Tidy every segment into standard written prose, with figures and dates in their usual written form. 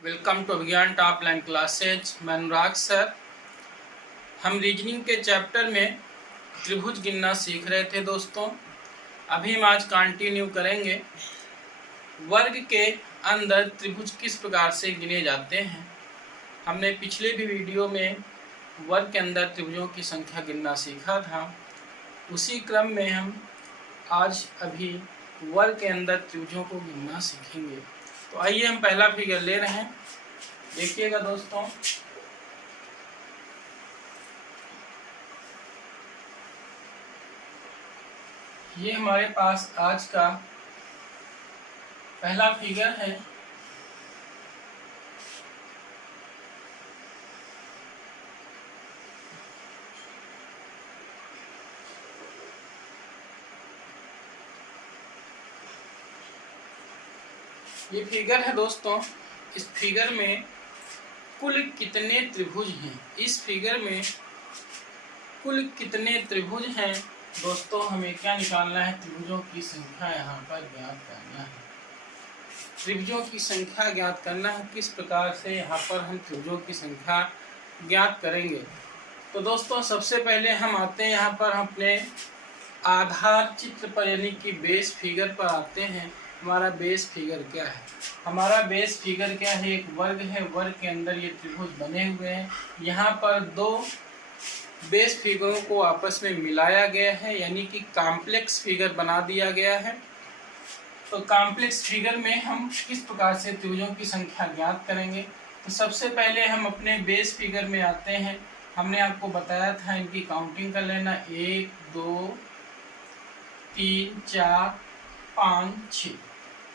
Welcome to विज्ञान top line classes. मैं अनुराग sir. हम रीजनिंग के चैप्टर में त्रिभुज गिनना सीख रहे थे दोस्तों। अभी हम आज कंटिन्यू करेंगे। वर्ग के अंदर त्रिभुज किस प्रकार से गिने जाते हैं। हमने पिछले भी वीडियो में वर्ग के अंदर त्रिभुजों की संख्या गिनना सीखा था। उसी क्रम में हम आज अभी वर्ग के अंदर त्रिभुजों को गिनना सीखेंगे। तो आइए हम पहला फिगर ले रहे हैं, देखिएगा दोस्तों। ये हमारे पास आज का पहला फिगर है। ये फिगर है दोस्तों। इस फिगर में कुल कितने त्रिभुज हैं, इस फिगर में कुल कितने त्रिभुज हैं दोस्तों, हमें क्या निकालना है, त्रिभुजों की संख्या यहाँ पर ज्ञात करना है। त्रिभुजों की संख्या ज्ञात करना है। किस प्रकार से यहाँ पर हम त्रिभुजों की संख्या ज्ञात करेंगे। तो दोस्तों सबसे पहले हम आते हैं यहाँ पर अपने आधार चित्र पर, यानी कि बेस फिगर पर आते हैं। हमारा बेस फिगर क्या है, हमारा बेस फिगर क्या है, एक वर्ग है। वर्ग के अंदर ये त्रिभुज बने हुए हैं। यहाँ पर दो बेस फिगरों को आपस में मिलाया गया है, यानी कि कॉम्प्लेक्स फिगर बना दिया गया है। तो कॉम्प्लेक्स फिगर में हम किस प्रकार से त्रिभुजों की संख्या ज्ञात करेंगे। तो सबसे पहले हम अपने बेस फिगर में आते हैं। हमने आपको बताया था इनकी काउंटिंग कर लेना, 1 2 3 4 5 6।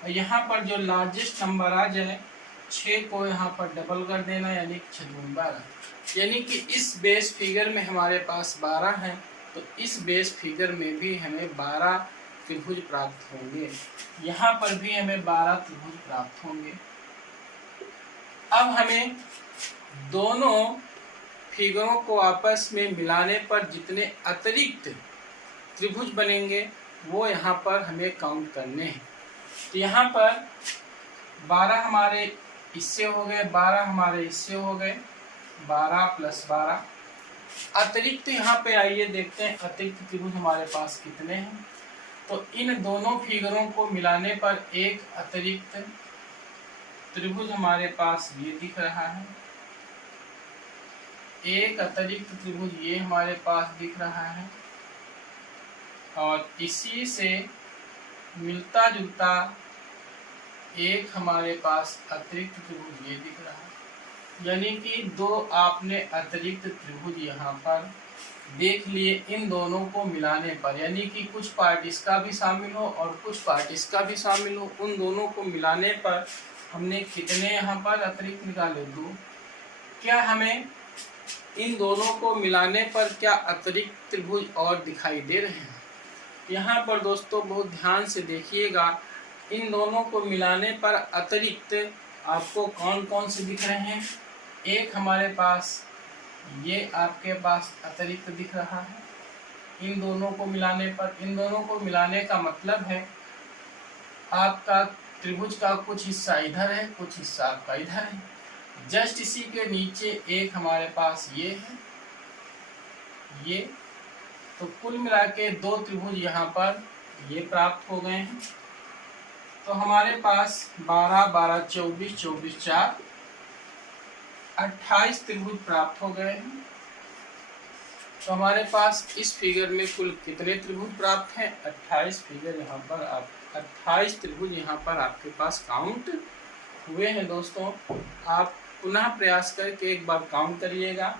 और यहाँ पर जो लार्जेस्ट नंबर आ जाए 6 को यहाँ पर डबल कर देना, यानी 6 दूनी 12। यानी कि इस बेस फिगर में हमारे पास 12 हैं। तो इस बेस फिगर में भी हमें 12 त्रिभुज प्राप्त होंगे। यहाँ पर भी हमें 12 त्रिभुज प्राप्त होंगे। अब हमें दोनों फिगरों को आपस में मिलाने पर जितने अतिरिक्त त्रिभुज बनेंगे वो यहाँ पर हमें काउंट करने हैं। तो यहाँ पर 12 हमारे इससे हो गए, 12 हमारे इससे हो गए, 12 + 12 अतिरिक्त। यहाँ पे आइए देखते हैं अतिरिक्त त्रिभुज हमारे पास कितने हैं। तो इन दोनों फिगरों को मिलाने पर एक अतिरिक्त त्रिभुज हमारे पास ये दिख रहा है। एक अतिरिक्त त्रिभुज ये हमारे पास दिख रहा है। और इसी से मिलता जुलता एक हमारे पास अतिरिक्त त्रिभुज ये दिख रहा है। यानी कि दो आपने अतिरिक्त त्रिभुज यहाँ पर देख लिए। इन दोनों को मिलाने पर, यानी कि कुछ पार्ट इसका भी शामिल हो और कुछ पार्ट इसका भी शामिल हो, उन दोनों को मिलाने पर हमने कितने यहाँ पर अतिरिक्त निकाले, 2। क्या हमें इन दोनों को मिलाने पर क्या अतिरिक्त त्रिभुज और दिखाई दे रहे हैं। यहाँ पर दोस्तों बहुत ध्यान से देखिएगा। इन दोनों को मिलाने पर अतिरिक्त आपको कौन कौन से दिख रहे हैं। एक हमारे पास ये आपके पास अतिरिक्त दिख रहा है। इन दोनों को मिलाने पर, इन दोनों को मिलाने का मतलब है आपका त्रिभुज का कुछ हिस्सा इधर है, कुछ हिस्सा आपका इधर है। जस्ट इसी के नीचे एक हमारे पास ये है, ये। तो कुल मिला के 2 त्रिभुज यहाँ पर ये प्राप्त हो गए हैं। तो हमारे पास 12 12 24 24 4 28 त्रिभुज प्राप्त हो गए हैं। तो हमारे पास इस फिगर में कुल कितने त्रिभुज प्राप्त हैं, 28 फिगर यहाँ पर 28 त्रिभुज यहाँ पर आपके पास काउंट हुए हैं। दोस्तों आप पुनः प्रयास करके एक बार काउंट करिएगा।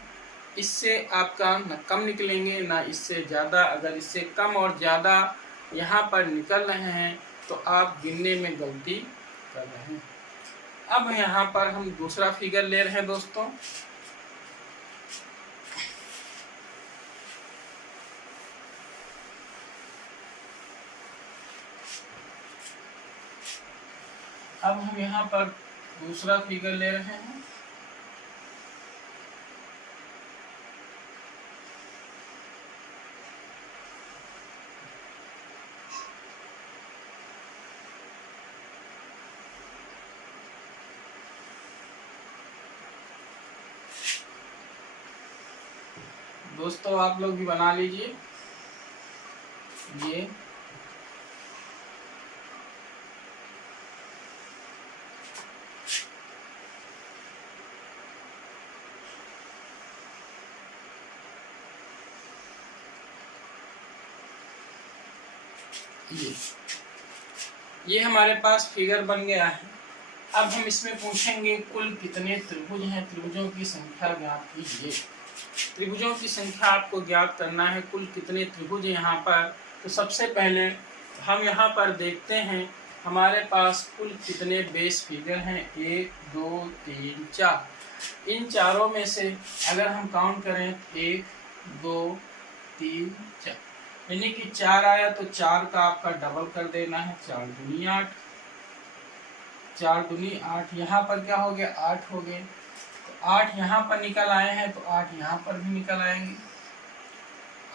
इससे आपका न कम निकलेंगे ना इससे ज़्यादा। अगर इससे कम और ज़्यादा यहाँ पर निकल रहे हैं तो आप गिनने में गलती कर रहे हैं। अब यहाँ पर हम दूसरा फिगर ले रहे हैं दोस्तों। अब हम यहाँ पर दूसरा फिगर ले रहे हैं। दोस्तों आप लोग भी बना लीजिए। ये हमारे पास फिगर बन गया है। अब हम इसमें पूछेंगे कुल कितने त्रिभुज हैं, त्रिभुजों की संख्या ज्ञात कीजिए। त्रिभुजों की संख्या आपको ज्ञात करना है, कुल कितने त्रिभुज यहाँ पर। तो सबसे पहले हम यहाँ पर देखते हैं हमारे पास कुल कितने बेस फिगर हैं, 1 2 3 4। इन चारों में से अगर हम काउंट करें 1 2 3 4, यानी कि 4 आया तो 4 का आपका डबल कर देना है, 4 दूनी 8, 4 दूनी 8। यहाँ पर क्या हो गया, 8 हो गए। तो 8 यहाँ पर निकल आए हैं तो 8 यहाँ पर भी निकल आएंगे,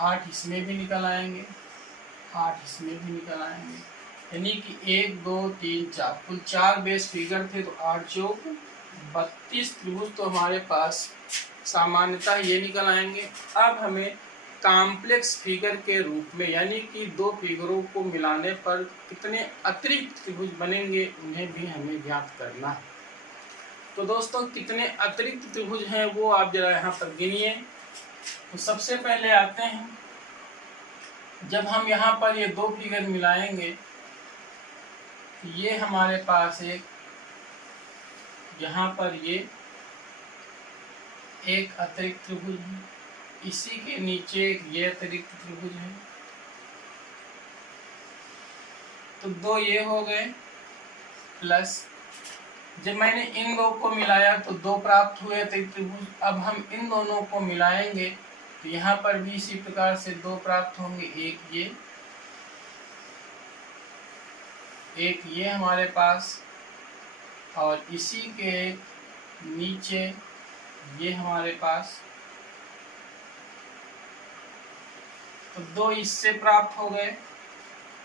8 इसमें भी निकल आएंगे, 8 इसमें भी निकल आएंगे। यानी कि 1 2 3 4 कुल 4 बेस फिगर थे। तो 8 चौक 32 त्रिभुज तो हमारे पास सामान्यतः ये निकल आएंगे। अब हमें कॉम्प्लेक्स फिगर के रूप में, यानी कि दो फिगरों को मिलाने पर कितने अतिरिक्त त्रिभुज बनेंगे, उन्हें भी हमें ज्ञात करना है। तो दोस्तों कितने अतिरिक्त त्रिभुज हैं वो आप जरा यहाँ पर गिनिए। तो सबसे पहले आते हैं, जब हम यहाँ पर ये दो फिगर मिलाएंगे तो ये हमारे पास यहाँ पर ये एक अतिरिक्त त्रिभुज है, इसी के नीचे ये अतिरिक्त त्रिभुज है। तो दो ये हो गए, प्लस जब मैंने इन दो को मिलाया तो दो प्राप्त हुए अतिरिक्त त्रिभुज। अब हम इन दोनों को मिलाएंगे तो यहाँ पर भी इसी प्रकार से दो प्राप्त होंगे, एक ये हमारे पास, और इसी के नीचे ये हमारे पास। तो दो इससे प्राप्त हो गए,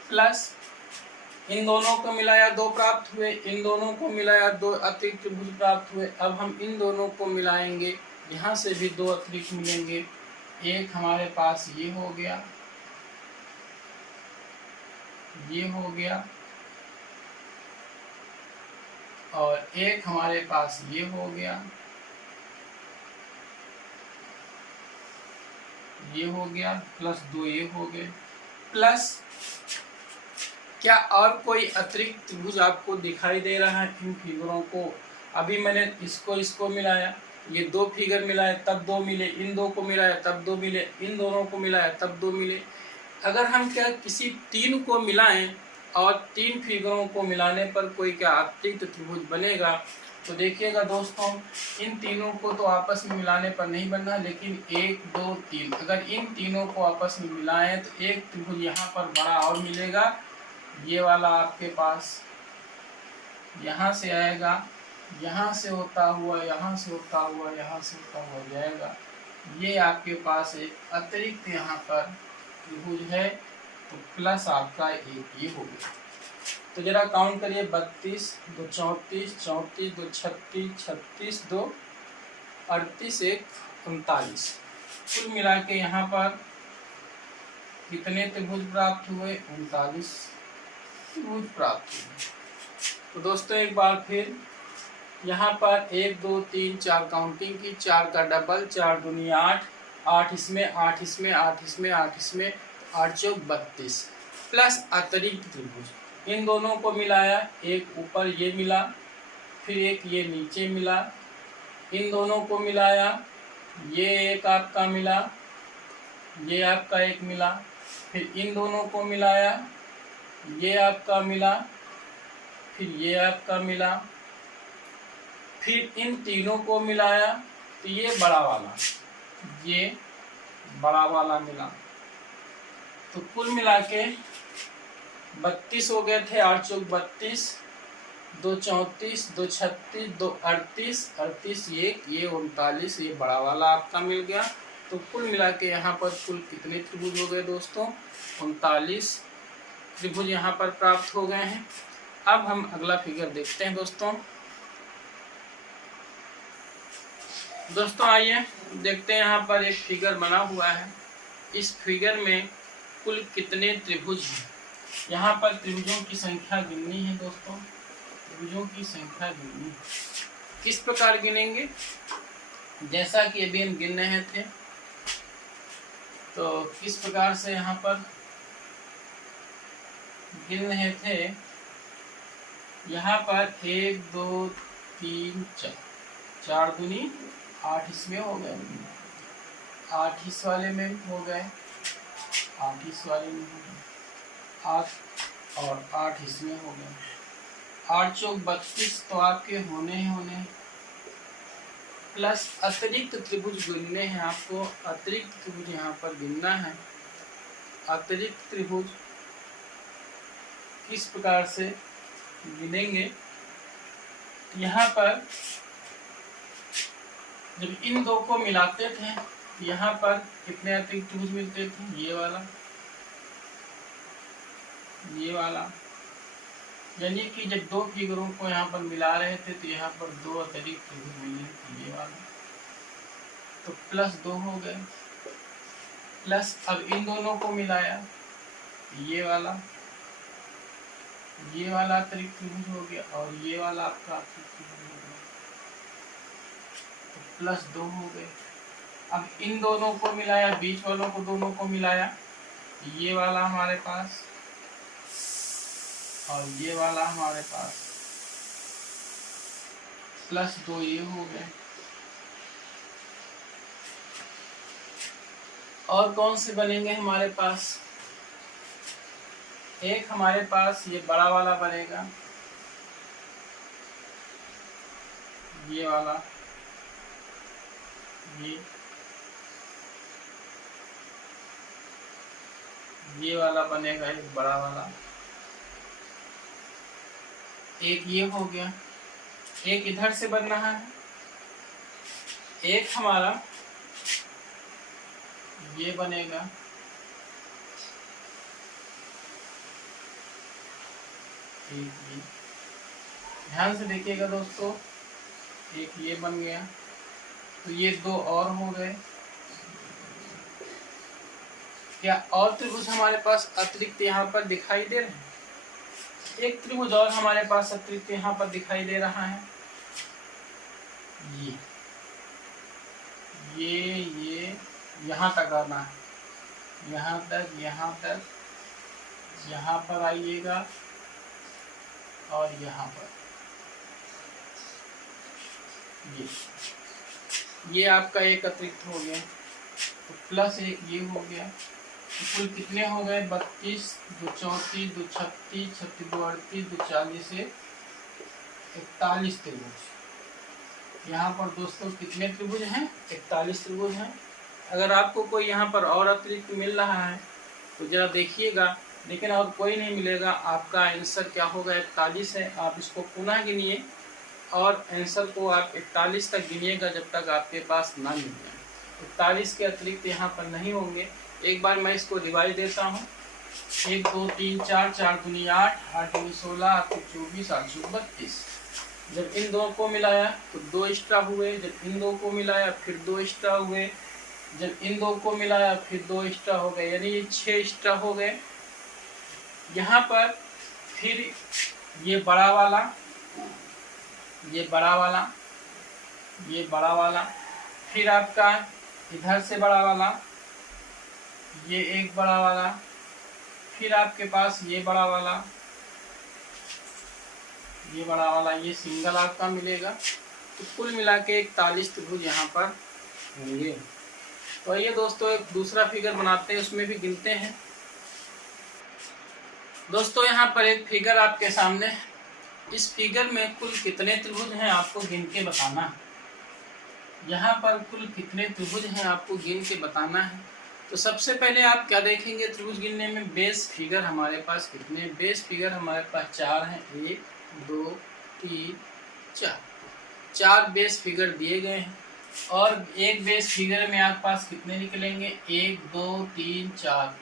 प्लस इन दोनों को मिलाया दो प्राप्त हुए, इन दोनों को मिलाया दो अतिरिक्त त्रिभुज प्राप्त हुए। अब हम इन दोनों को मिलाएंगे, यहाँ से भी दो अतिरिक्त मिलेंगे। एक हमारे पास ये हो गया, ये हो गया, और एक हमारे पास ये हो गया, ये हो गया, प्लस दो ये हो गए। प्लस क्या और कोई अतिरिक्त त्रिभुज आपको दिखाई दे रहा है इन फिगरों को? अभी मैंने इसको मिलाया, ये दो फिगर मिलाए तब दो मिले, इन दो को मिलाया तब दो मिले, इन दोनों को मिलाया तब दो मिले। अगर हम क्या किसी तीन को मिलाएं और तीन फिगरों को मिलाने पर कोई क्या अतिरिक्त त्रिभुज बनेगा? तो देखिएगा दोस्तों, इन तीनों को तो आपस में मिलाने पर नहीं बनना, लेकिन 1 2 3 अगर इन तीनों को आपस में मिलाएं तो एक त्रिभुज यहाँ पर बड़ा और मिलेगा। ये वाला आपके पास यहाँ से आएगा, यहाँ से होता हुआ, यहाँ से होता हुआ, यहाँ से होता हुआ जाएगा। ये आपके पास एक अतिरिक्त यहाँ पर त्रिभुज है। तो प्लस आपका एक ये हो गया। तो जरा काउंट करिए, 32 2 34, 34 2 36, 36 2 38, 1 39। कुल मिला के यहाँ पर कितने त्रिभुज प्राप्त हुए? 39 त्रिभुज प्राप्त हुए। तो दोस्तों एक बार फिर यहाँ पर 1 2 3 4 काउंटिंग की, 4 का डबल, 4 दूनी 8, 8 इसमें, 8 इसमें, 8 इसमें, 8 इसमें, 8 चौक 32, प्लस अतिरिक्त त्रिभुज। इन दोनों को मिलाया, एक ऊपर ये मिला, फिर एक ये नीचे मिला। इन दोनों को मिलाया, ये एक आपका मिला, ये आपका एक मिला। फिर इन दोनों को मिलाया, ये आपका मिला, फिर ये आपका मिला। फिर इन तीनों को मिलाया तो ये बड़ा वाला, ये बड़ा वाला मिला। तो कुल मिला के 32 हो गए थे, 8 चौक 32, 2 34, 2 36, 2 38, 38 ये 39, ये बड़ा वाला आपका मिल गया। तो कुल मिला के यहाँ पर कुल कितने त्रिभुज हो गए दोस्तों? 39 त्रिभुज यहाँ पर प्राप्त हो गए हैं। अब हम अगला फिगर देखते हैं दोस्तों। दोस्तों आइए देखते हैं, यहाँ पर एक फिगर बना हुआ है। इस फिगर में कुल कितने त्रिभुज हैं। यहाँ पर त्रिभुजों की संख्या गिननी है दोस्तों, त्रिभुजों की संख्या गिननी है। किस प्रकार गिनेंगे, जैसा कि अभी हम गिन रहे थे, तो किस प्रकार से यहाँ पर गिन रहे थे। यहाँ पर 1 2 3 4, 4 दूनी 8 इसमें हो गए, 8 इस वाले में हो गए, 8 इस वाले में हो गए, 8 और 8 इसमें हो गए, 8 चौक 32 तो आपके होने ही होने, प्लस अतिरिक्त त्रिभुज गिनने हैं आपको। अतिरिक्त त्रिभुज यहाँ पर गिनना है। अतिरिक्त त्रिभुज किस प्रकार से गिनेंगे, यहाँ पर जब इन दो को मिलाते थे यहाँ पर कितने अतिरिक्त त्रिभुज मिलते थे, ये वाला, ये वाला, यानी कि जब दो फिगरों को यहाँ पर मिला रहे थे तो यहाँ पर 2 अतिरिक्त त्रिभुज मिले थे, ये वाला, तो +2 हो गए। प्लस अब इन दोनों को मिलाया, ये वाला अतिरिक्त त्रिभुज हो गया और ये वाला आपका अतिरिक्त त्रिभुज हो गया, तो +2 हो गए। अब इन दोनों को मिलाया, बीच वालों को दोनों को मिलाया, ये वाला हमारे पास और ये वाला हमारे पास, +2 ये हो गए। और कौन से बनेंगे हमारे पास, एक हमारे पास ये बड़ा वाला बनेगा, ये वाला, ये वाला बनेगा एक बड़ा वाला, एक ये हो गया। एक इधर से बन रहा है, एक हमारा ये बनेगा, एक ये, ध्यान से देखिएगा दोस्तों, एक ये बन गया, तो ये 2 और हो गए। क्या और त्रिभुज हमारे पास अतिरिक्त यहाँ पर दिखाई दे रहे हैं, एक त्रिभुज और हमारे पास अतिरिक्त यहाँ पर दिखाई दे रहा है, ये यहाँ तक आना है, यहाँ तक, यहाँ पर आइएगा और यहाँ पर ये आपका एक अतिरिक्त हो गया, तो प्लस एक ये हो गया, तो कुल कितने हो गए, 32, 2 34, 2 36, 36 2 38, 2 40 से 41 त्रिभुज। यहाँ पर दोस्तों कितने त्रिभुज हैं, 41 त्रिभुज हैं। अगर आपको कोई यहाँ पर और अतिरिक्त मिल रहा है तो जरा देखिएगा, लेकिन और कोई नहीं मिलेगा, आपका आंसर क्या होगा, 41 है। आप इसको पुनः गिनिए और आंसर को आप 41 तक गिनिएगा जब तक आपके पास ना मिल जाए। 41 के अतिरिक्त यहाँ पर नहीं होंगे। एक बार मैं इसको रिवाइज देता हूँ, 1 2 3 4, 4 दूनी 8, 8 दूनी 16, 8 24, 8 32। जब इन दो को मिलाया तो 2 एक्स्ट्रा हुए, जब इन दो को मिलाया फिर 2 एक्स्ट्रा हुए, जब इन दो को मिलाया फिर 2 एक्स्ट्रा हो गए, यानी ये 6 एक्स्ट्रा हो गए। यहाँ पर फिर ये बड़ा वाला, ये बड़ा वाला, फिर आपका इधर से बड़ा वाला, ये एक बड़ा वाला, फिर आपके पास ये बड़ा वाला, ये सिंगल आपका मिलेगा। तो कुल मिला के 41 त्रिभुज यहाँ पर होंगे। तो ये दोस्तों एक दूसरा फिगर बनाते हैं, उसमें भी गिनते हैं। दोस्तों यहाँ पर एक फिगर आपके सामने, इस फिगर में कुल कितने त्रिभुज हैं आपको गिन के बताना है। यहाँ पर कुल कितने त्रिभुज हैं आपको गिन के बताना है। तो सबसे पहले आप क्या देखेंगे त्रिभुज गिनने में, बेस फिगर हमारे पास कितने, बेस फिगर हमारे पास 4 हैं, 1 2 3 4, 4 बेस फिगर दिए गए हैं। और एक बेस फिगर में आपके पास कितने निकलेंगे, 1 2 3 4,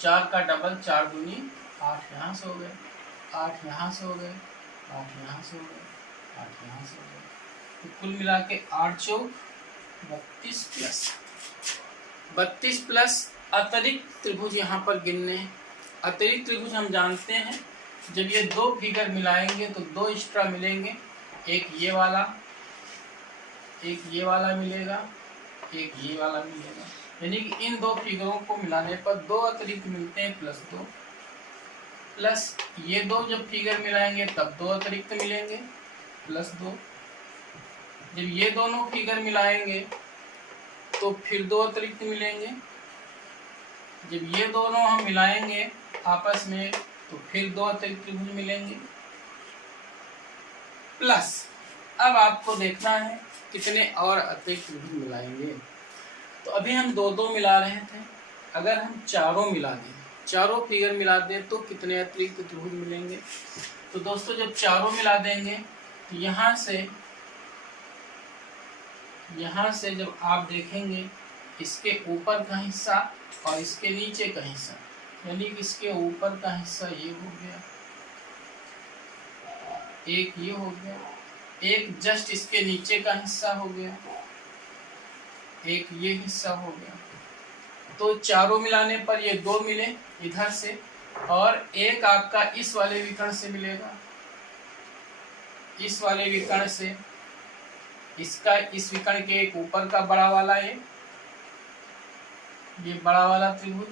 4 का डबल, 4 दूनी 8 यहाँ से हो गए, 8 यहाँ से हो गए, 8 यहाँ से हो गए, 8 यहाँ से हो गए। तो कुल मिला के 8 चौक 32 प्लस अतिरिक्त त्रिभुज यहाँ पर गिनने हैं। अतिरिक्त त्रिभुज हम जानते हैं जब ये दो फिगर मिलाएंगे तो दो एक्स्ट्रा मिलेंगे, एक ये वाला मिलेगा, एक ये वाला मिलेगा, यानी कि इन दो फिगरों को मिलाने पर दो अतिरिक्त मिलते हैं +2, प्लस ये दो जब फिगर मिलाएंगे तब दो अतिरिक्त मिलेंगे +2, जब ये दोनों फिगर मिलाएंगे तो फिर दो अतिरिक्त मिलेंगे, जब ये दोनों हम मिलाएंगे आपस में तो फिर दो अतिरिक्त त्रिभुज मिलेंगे, प्लस अब आपको देखना है कितने और अतिरिक्त त्रिभुज मिलाएंगे। तो अभी हम दो दो मिला रहे थे, अगर हम चारों मिला दें, चारों फिगर मिला दें तो कितने अतिरिक्त त्रिभुज मिलेंगे। तो दोस्तों जब चारों मिला देंगे तो यहाँ से जब आप देखेंगे इसके ऊपर का हिस्सा और इसके नीचे का हिस्सा, यानी कि इसके ऊपर का हिस्सा ये हो गया, एक ये हो गया, एक जस्ट इसके नीचे का हिस्सा हो गया, एक ये हिस्सा हो गया। तो चारों मिलाने पर ये दो मिले इधर से और एक आपका इस वाले विकर्ण से मिलेगा, इस वाले विकर्ण से, इसका इस विकर्ण के एक ऊपर का बड़ा वाला ये बड़ा वाला त्रिभुज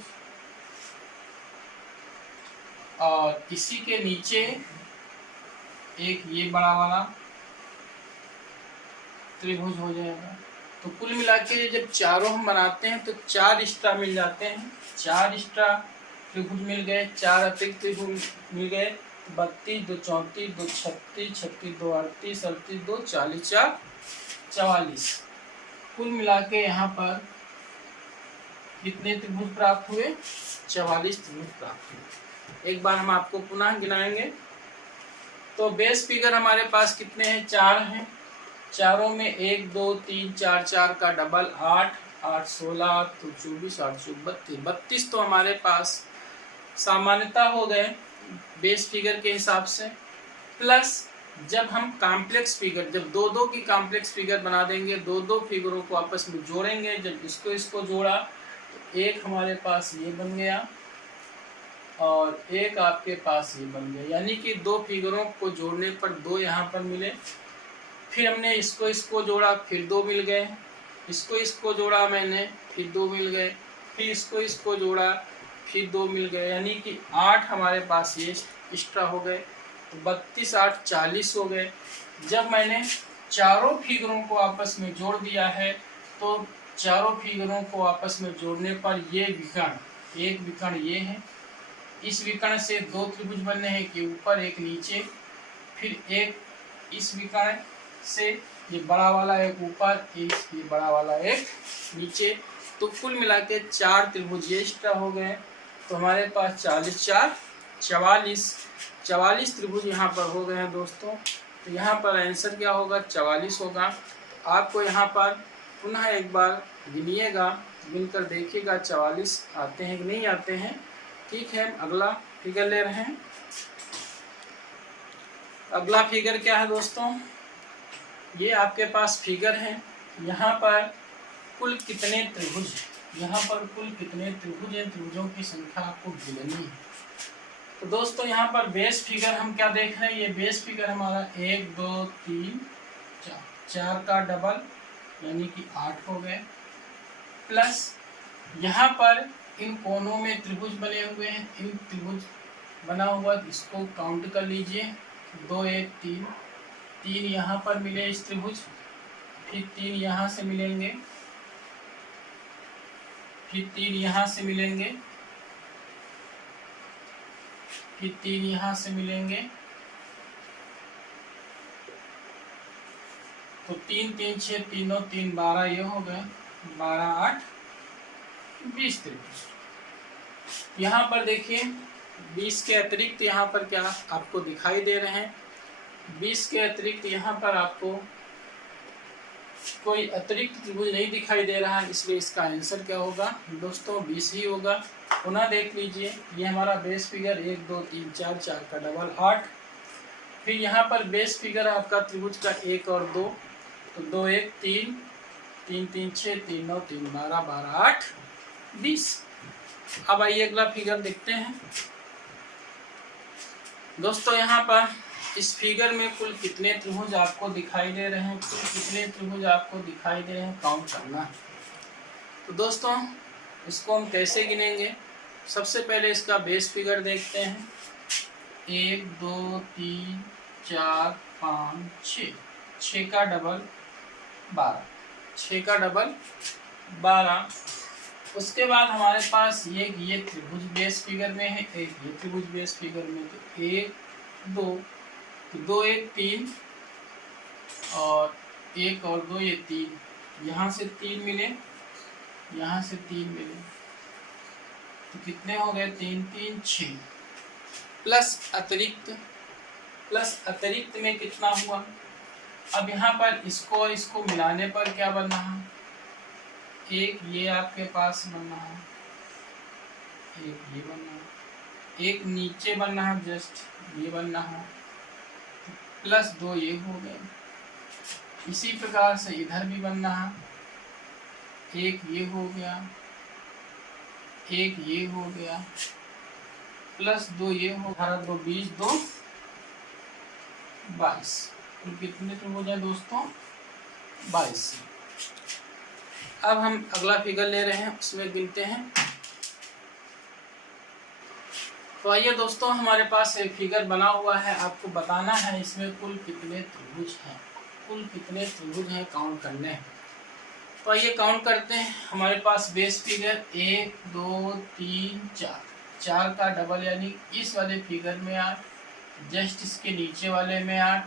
और इसी के नीचे एक ये बड़ा वाला त्रिभुज हो जाएगा। तो कुल मिला के जब चारों हम बनाते हैं तो 4 एक्स्ट्रा मिल जाते हैं, 4 एक्स्ट्रा त्रिभुज मिल गए, 4 अतिरिक्त त्रिभुज मिल गए, 32 2 34 2 36 36 2 38 38 2 40 4 44। कुल मिला के यहाँ पर कितने त्रिभुज प्राप्त हुए? 44 त्रिभुज प्राप्त हुए। एक बार हम आपको पुनः गिनाएंगे। तो बेस फिगर हमारे पास कितने हैं? 4 हैं। चारों में 1 2 3 4 4 का डबल 8 8 16 तो 24 8 32 32 तो हमारे पास सामान्यता हो गए बेस फिगर के हिसाब से। प्लस जब हम कॉम्प्लेक्स फिगर, जब दो दो की कॉम्प्लेक्स फिगर बना देंगे, दो दो फिगरों को आपस में जोड़ेंगे, जब इसको जोड़ा तो एक हमारे पास ये बन गया और एक आपके पास ये बन गया, यानी कि दो फिगरों को जोड़ने पर दो यहाँ पर मिले। फिर हमने इसको जोड़ा, फिर दो मिल गए, इसको जोड़ा मैंने, फिर दो मिल गए, फिर इसको जोड़ा, फिर दो मिल गए, यानी कि 8 हमारे पास ये एक्स्ट्रा हो गए। तो 32 8 40 हो गए। जब मैंने चारों फिगरों को आपस में जोड़ दिया है तो चारों फिगरों को आपस में जोड़ने पर ये विकर्ण, एक विकर्ण ये है, इस विकर्ण से दो त्रिभुज बनने हैं, कि ऊपर एक नीचे, फिर एक इस विकर्ण से ये बड़ा वाला एक ऊपर, ये बड़ा वाला एक नीचे। तो कुल मिला के 4 त्रिभुज ये एक्स्ट्रा हो गए। तो हमारे पास 40 4 44 त्रिभुज यहाँ पर हो गए हैं दोस्तों। तो यहाँ पर आंसर क्या होगा? 44 होगा। आपको यहाँ पर पुनः एक बार गिनिएगा, गिनकर देखिएगा 44 आते हैं कि नहीं आते हैं। ठीक है, अगला फिगर ले रहे हैं। अगला फिगर क्या है दोस्तों? ये आपके पास फिगर है। यहाँ पर कुल कितने त्रिभुज हैं, यहाँ पर कुल कितने त्रिभुज हैं, त्रिभुजों की संख्या आपको गिननी है। तो दोस्तों यहाँ पर बेस फिगर हम क्या देख रहे हैं? ये बेस फिगर हमारा 1 2 3 4 का डबल, यानी कि 8 हो गए। प्लस यहाँ पर इन कोनों में त्रिभुज बने हुए हैं, इन त्रिभुज बना हुआ, इसको काउंट कर लीजिए। 2 1 3 3 यहाँ पर मिले इस त्रिभुज, फिर 3 यहाँ से मिलेंगे, फिर 3 यहाँ से मिलेंगे, फिर 3 यहाँ से मिलेंगे। तो 3 3 6 3 3 12 ये हो गए, 12 8 20 त्रिभुज। यहाँ पर देखिए 20 के अतिरिक्त यहाँ पर क्या आपको दिखाई दे रहे हैं? 20 के अतिरिक्त यहाँ पर आपको कोई अतिरिक्त त्रिभुज नहीं दिखाई दे रहा है, इसलिए इसका आंसर क्या होगा दोस्तों? 20 ही होगा। पुनः देख लीजिए, ये हमारा बेस फिगर 1 2 3 4 4 का डबल 8। फिर यहाँ पर बेस फिगर आपका त्रिभुज का 1 और 2, तो 2 1 3 3 3 6 3 9 3 12 12 8 20। अब आइए अगला फिगर देखते हैं दोस्तों। यहाँ पर इस फिगर में कुल कितने त्रिभुज आपको दिखाई दे रहे हैं, कुल कितने त्रिभुज आपको दिखाई दे रहे हैं, काउंट करना है। तो दोस्तों इसको हम कैसे गिनेंगे, सबसे पहले इसका बेस फिगर देखते हैं। 1 2 3 4 5 6, 6 का डबल 12, 6 का डबल 12। उसके बाद हमारे पास ये त्रिभुज बेस फिगर में है, एक ये त्रिभुज बेस फिगर में। तो 1 2, 2 1 3 और 1 और 2 ये 3, यहाँ से 3 मिले, यहाँ से 3 मिले, तो कितने हो गए, 3 3 6 प्लस अतिरिक्त में कितना हुआ। अब यहाँ पर इसको और इसको मिलाने पर क्या बन रहा है, एक ये आपके पास बन रहा है, एक ये बन रहा है, एक नीचे बन रहा है, जस्ट ये बन रहा है, प्लस 2 ये हो गए। इसी प्रकार से इधर भी बन रहा है, एक ये हो गया, एक ये हो गया, प्लस 2 ये हो, 18 2 20 2 22। तो कितने त्रिभुज हैं दोस्तों, 22। अब हम अगला फिगर ले रहे हैं, उसमें गिनते हैं। तो आइए दोस्तों, हमारे पास एक फिगर बना हुआ है, आपको बताना है इसमें कुल कितने त्रिभुज हैं, कुल कितने त्रिभुज हैं काउंट करने हैं। तो आइए काउंट करते हैं। हमारे पास बेस फिगर 1 2 3 4, 4 का डबल यानी इस वाले फिगर में 8, जस्ट इसके नीचे वाले में 8।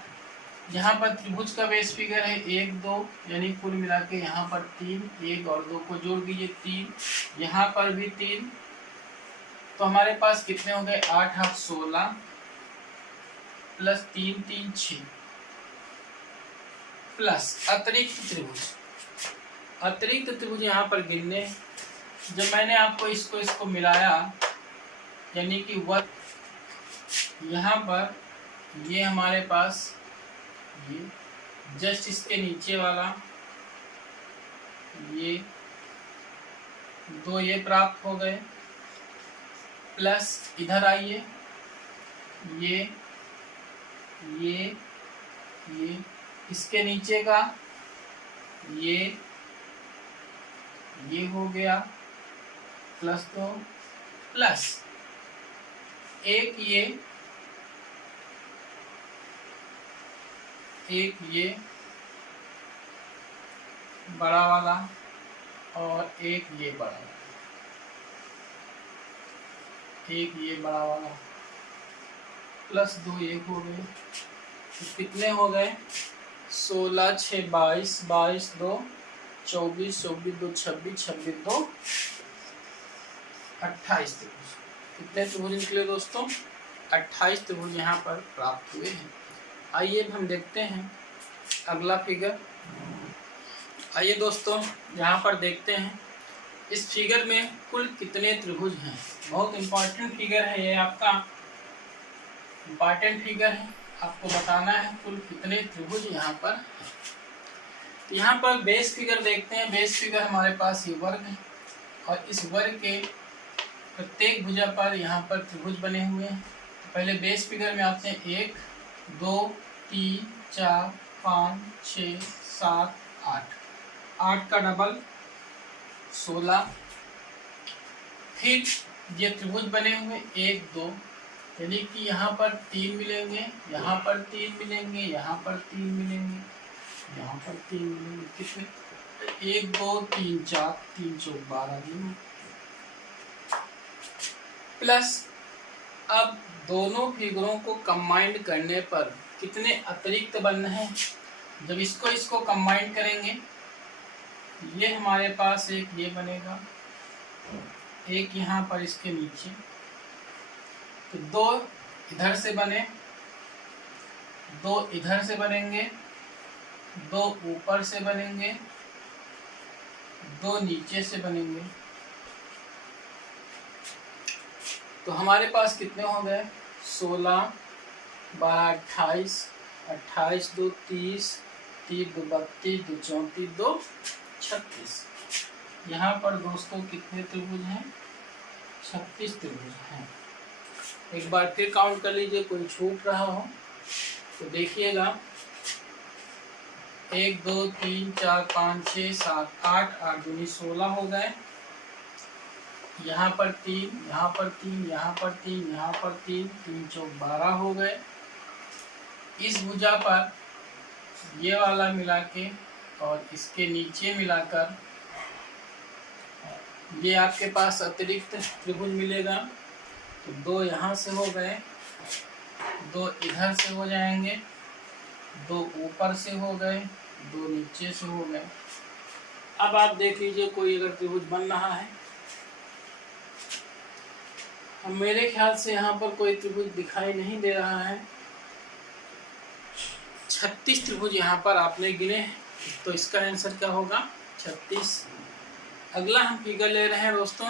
यहाँ पर त्रिभुज का बेस फिगर है 1 2, यानी कुल मिला के यहाँ पर 3, 1 और 2 को जोड़ दीजिए 3, यहाँ पर भी 3। तो हमारे पास कितने हो गए, 8 8 16 प्लस 3 3 6 प्लस अतिरिक्त त्रिभुज यहाँ पर गिनने। जब मैंने आपको इसको मिलाया, यानी कि वह यहाँ पर ये हमारे पास ये जस्ट इसके नीचे वाला ये 2 ये प्राप्त हो गए, प्लस इधर आइए ये इसके नीचे का ये हो गया, प्लस 2 प्लस एक ये बड़ा वाला और एक ये बड़ा वाला, एक ये बड़ा वाला, प्लस 2 ये हो गए। तो कितने हो गए, 16 6 22, 22 2 24, 24 2 26, 26 2 28 त्रिभुज। कितने त्रिभुज निकले दोस्तों, 28 त्रिभुज यहाँ पर प्राप्त हुए हैं। आइए हम देखते हैं अगला फिगर। आइए दोस्तों यहाँ पर देखते हैं इस फिगर में कुल कितने त्रिभुज हैं। बहुत इम्पोर्टेंट फिगर है ये, आपका इम्पोर्टेंट फिगर है, आपको बताना है कुल कितने त्रिभुज यहाँ पर है। तो यहाँ पर बेस फिगर देखते हैं। बेस फिगर हमारे पास ये वर्ग है और इस वर्ग के प्रत्येक भुजा पर यहाँ पर त्रिभुज बने हुए हैं। तो पहले बेस फिगर में आते हैं 1 2 3 4 5 6 7 8, 8 का डबल 16। फिर ये त्रिभुज बने हुए 1 2, यानी कि यहाँ पर 3 मिलेंगे, यहाँ पर 3 मिलेंगे, यहाँ पर 3 मिलेंगे, यहाँ पर 3 मिलेंगे। कितने, 1 2 3 4, 3 4 12 दिन। प्लस अब दोनों फिगरों को कंबाइंड करने पर कितने अतिरिक्त बन रहे हैं। जब इसको कंबाइंड करेंगे, ये हमारे पास एक ये बनेगा, एक यहाँ पर इसके नीचे, तो 2 इधर से बने, 2 इधर से बनेंगे, 2 ऊपर से बनेंगे, 2 नीचे से बनेंगे। तो हमारे पास कितने हो गए, 16 12 28, 28 2 30, 3 2 32, 2 34 2 36। यहाँ पर दोस्तों कितने त्रिभुज हैं? 36 त्रिभुज हैं। एक बार फिर काउंट कर लीजिए, कोई छूट रहा हो तो देखिएगा। 1 2 3 4 5 6 7 8, 8 दूनी 16 हो गए। यहाँ पर 3, यहाँ पर 3, यहाँ पर 3, यहाँ पर 3, 3 चौक 12 हो गए। इस भुजा पर ये वाला मिला के और इसके नीचे मिलाकर ये आपके पास अतिरिक्त त्रिभुज मिलेगा। तो 2 यहाँ से हो गए, 2 इधर से हो जाएंगे, 2 ऊपर से हो गए, 2 नीचे से हो गए। अब आप देख लीजिए कोई अगर त्रिभुज बन रहा है। अब मेरे ख्याल से यहाँ पर कोई त्रिभुज दिखाई नहीं दे रहा है। 36 त्रिभुज यहाँ पर आपने गिने, तो इसका आंसर क्या होगा? 36। अगला हम फिगर ले रहे हैं दोस्तों।